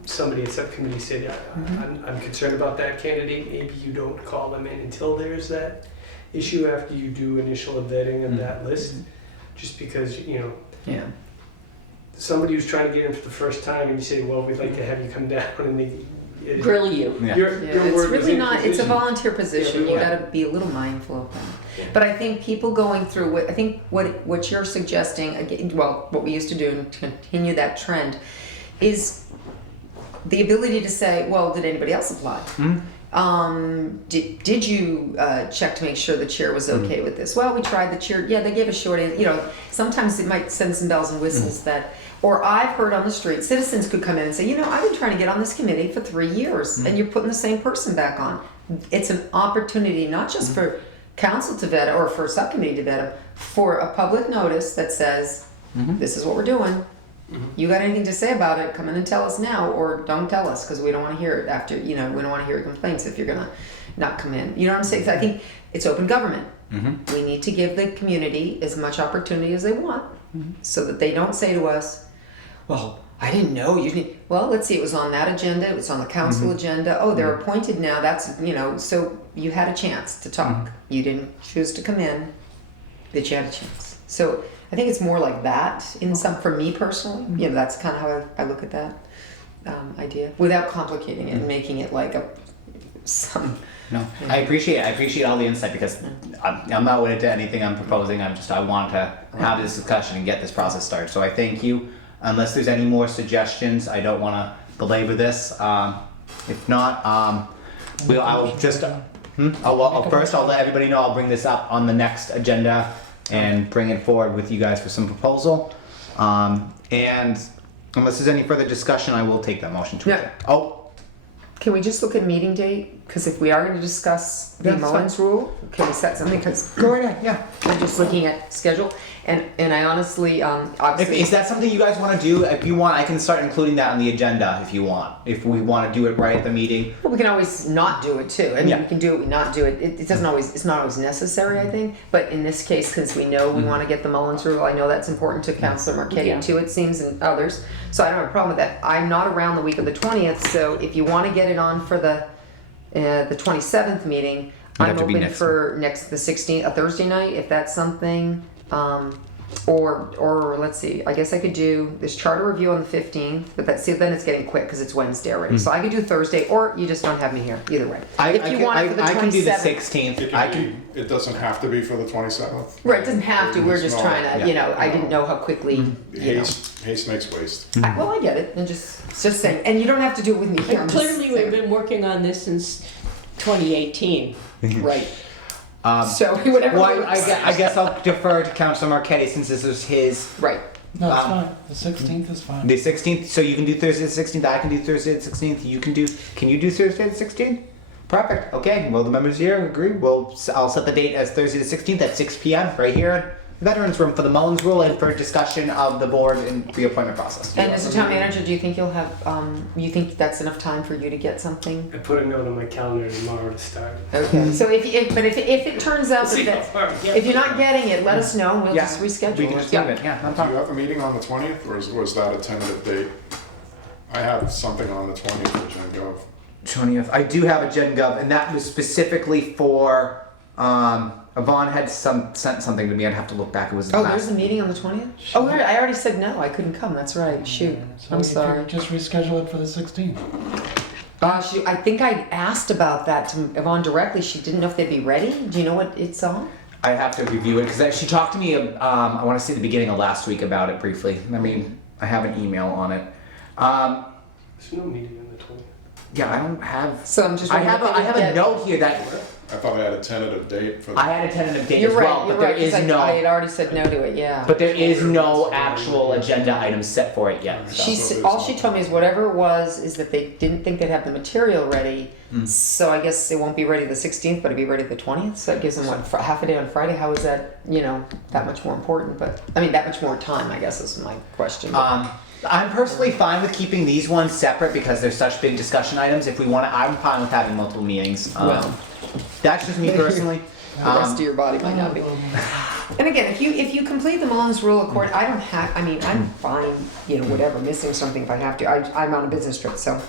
somebody at subcommittee said, I'm concerned about that candidate, maybe you don't call them in until there's that issue after you do initial vetting of that list. Just because, Yeah. somebody who's trying to get in for the first time, and you say, well, we'd like to have you come down, and they Grill you. Yeah. your It's word really is not. It's a imposition. volunteer position. You Yeah. got to be a little mindful of that. Yeah. But I think people going through what you're suggesting, again, what we used to do and continue that trend, is the ability to say, well, did anybody else apply? Did you check to make sure the chair was okay with this? Well, we tried the chair. Yeah, they gave a short answer. Sometimes it might send some bells and whistles that. Or I've heard on the street, citizens could come in and say, I've been trying to get on this committee for 3 years, and you're putting the same person back on. It's an opportunity not just for council to vet or for a subcommittee to vet them, for a public notice that says, this is what we're doing. You got anything to say about it, come in and tell us now, or don't tell us, because we don't want to hear it after, we don't want to hear complaints if you're going to not come in. You know what I'm saying? So I think it's open government. We need to give the community as much opportunity as they want, so that they don't say to us, well, I didn't know you didn't. Well, let's see, it was on that agenda, it was on the council agenda. Oh, they're appointed now, that's, so you had a chance to talk. You didn't choose to come in, but you had a chance. So I think it's more like that for me personally. That's kind of how I look at that idea, without complicating it and making it like some. No, I appreciate it. I appreciate all the insight, because I'm not wedded to anything I'm proposing. I want to have this discussion and get this process started. So I thank you. Unless there's any more suggestions, I don't want to belabor this. If not, I will just. First, I'll let everybody know I'll bring this up on the next agenda and bring it forward with you guys for some proposal. And unless there's any further discussion, I will take that motion to adjourn. Oh. Can we just look at meeting date? Because if we are going to discuss the That's Mullins rule, can we set something? Because Go right ahead, yeah. I'm just looking at schedule. And I honestly, If, obviously. is that something you guys want to do? If you want, I can start including that on the agenda if you want. If we want to do it right at the meeting. Well, we can always not do it too. I mean, Yeah. we can do it, not do it. It doesn't always, it's not always necessary, I think. But in this case, since we know we want to get the Mullins rule, I know that's important to Councilor Marquetti Yeah. too, it seems, and others. So I don't have a problem with that. I'm not around the week of the 20th, so if you want to get it on for the 27th meeting, It'd I'm have to be open next for the 16th, a Thursday night, if that's something. Or let's see, I guess I could do this charter review on the 15th, but then it's getting quick because it's Wednesday already. So I could do Thursday, or you just don't have me here, either way. If you want it for the 27th. I can do the 16th. It doesn't have to be for the 27th. Right, it doesn't have to, we're just No, trying to, I didn't know how quickly, Haste makes waste. Well, I get it, and just saying, and you don't have to do it with me here, I'm just Clearly, we've saying. been working on this since 2018. Right. So whatever Well, works. I guess I'll defer to Councilor Marquetti since this is his. Right. No, it's fine. The 16th is fine. The 16th, so you can do Thursday the 16th, I can do Thursday the 16th, can you do Thursday the 16th? Perfect, okay, well, the members here agree, I'll set the date as Thursday the 16th at 6 p.m. right here in the Veterans Room for the Mullins Rule and for discussion of the board and reappointment process. And as a town manager, do you think you'll have, you think that's enough time for you to get something? I put a note on my calendar tomorrow to start. Okay, so if it turns out See how that, far we get. if you're not getting it, let us know, and we'll Yeah, just reschedule. We can just Yeah. move it, yeah, no Do you problem. have a meeting on the 20th, or was that a tentative date? I have something on the 20th for Gen Gov. 20th, I do have a Gen Gov, and that was specifically for, Yvonne had sent something to me, I'd have to look back, it was the Oh, last. there's a meeting on the 20th? Oh, right, I already said no, I couldn't come, that's right, shoot, So I'm you sorry. could just reschedule it for the 16th. Shoot, I think I asked about that to Yvonne directly, she didn't know if they'd be ready, do you know what it's on? I have to review it, because she talked to me, I want to say the beginning of last week about it briefly, I mean, I have an email on it. There's no meeting on the 20th. Yeah, I don't have. So I'm just I wondering have if they would a get- note here that I thought I had a tentative date for the. I had a tentative date You're as right, well, you're but there right, 'cause is I had no. already said no to it, yeah. But there is no actual agenda item set for it yet. So. All she told me is whatever it was, is that they didn't think they'd have the material ready, so I guess it won't be ready the 16th, but it'll be ready the 20th, so that gives them what, half a day on Friday, how is that, that much more important, but, I mean, that much more time, I guess is my question. I'm personally fine with keeping these ones separate because they're such big discussion items. If we want to, I'm fine with having multiple meetings. Well. That's just me personally. The rest of your body might not be. And again, if you complete the Mullins Rule Accord, I don't have, I mean, I'm fine, whatever, missing something if I have to. I'm on a business trip, so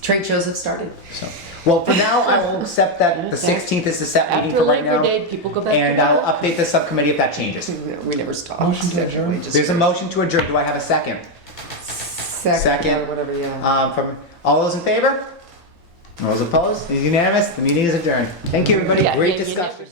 trade shows have started. So, well, for now, I will accept that the 16th is the set meeting After for right Labor now. Day, people go back to And work. I'll update the subcommittee if that changes. We never stop. Motion to adjourn. There's a motion to adjourn. Do I have a second? Second. Or whatever, yeah. From all those in favor? All those opposed? It's unanimous. The meeting is adjourned. Thank you, everybody. Yeah, Great you discussion. never-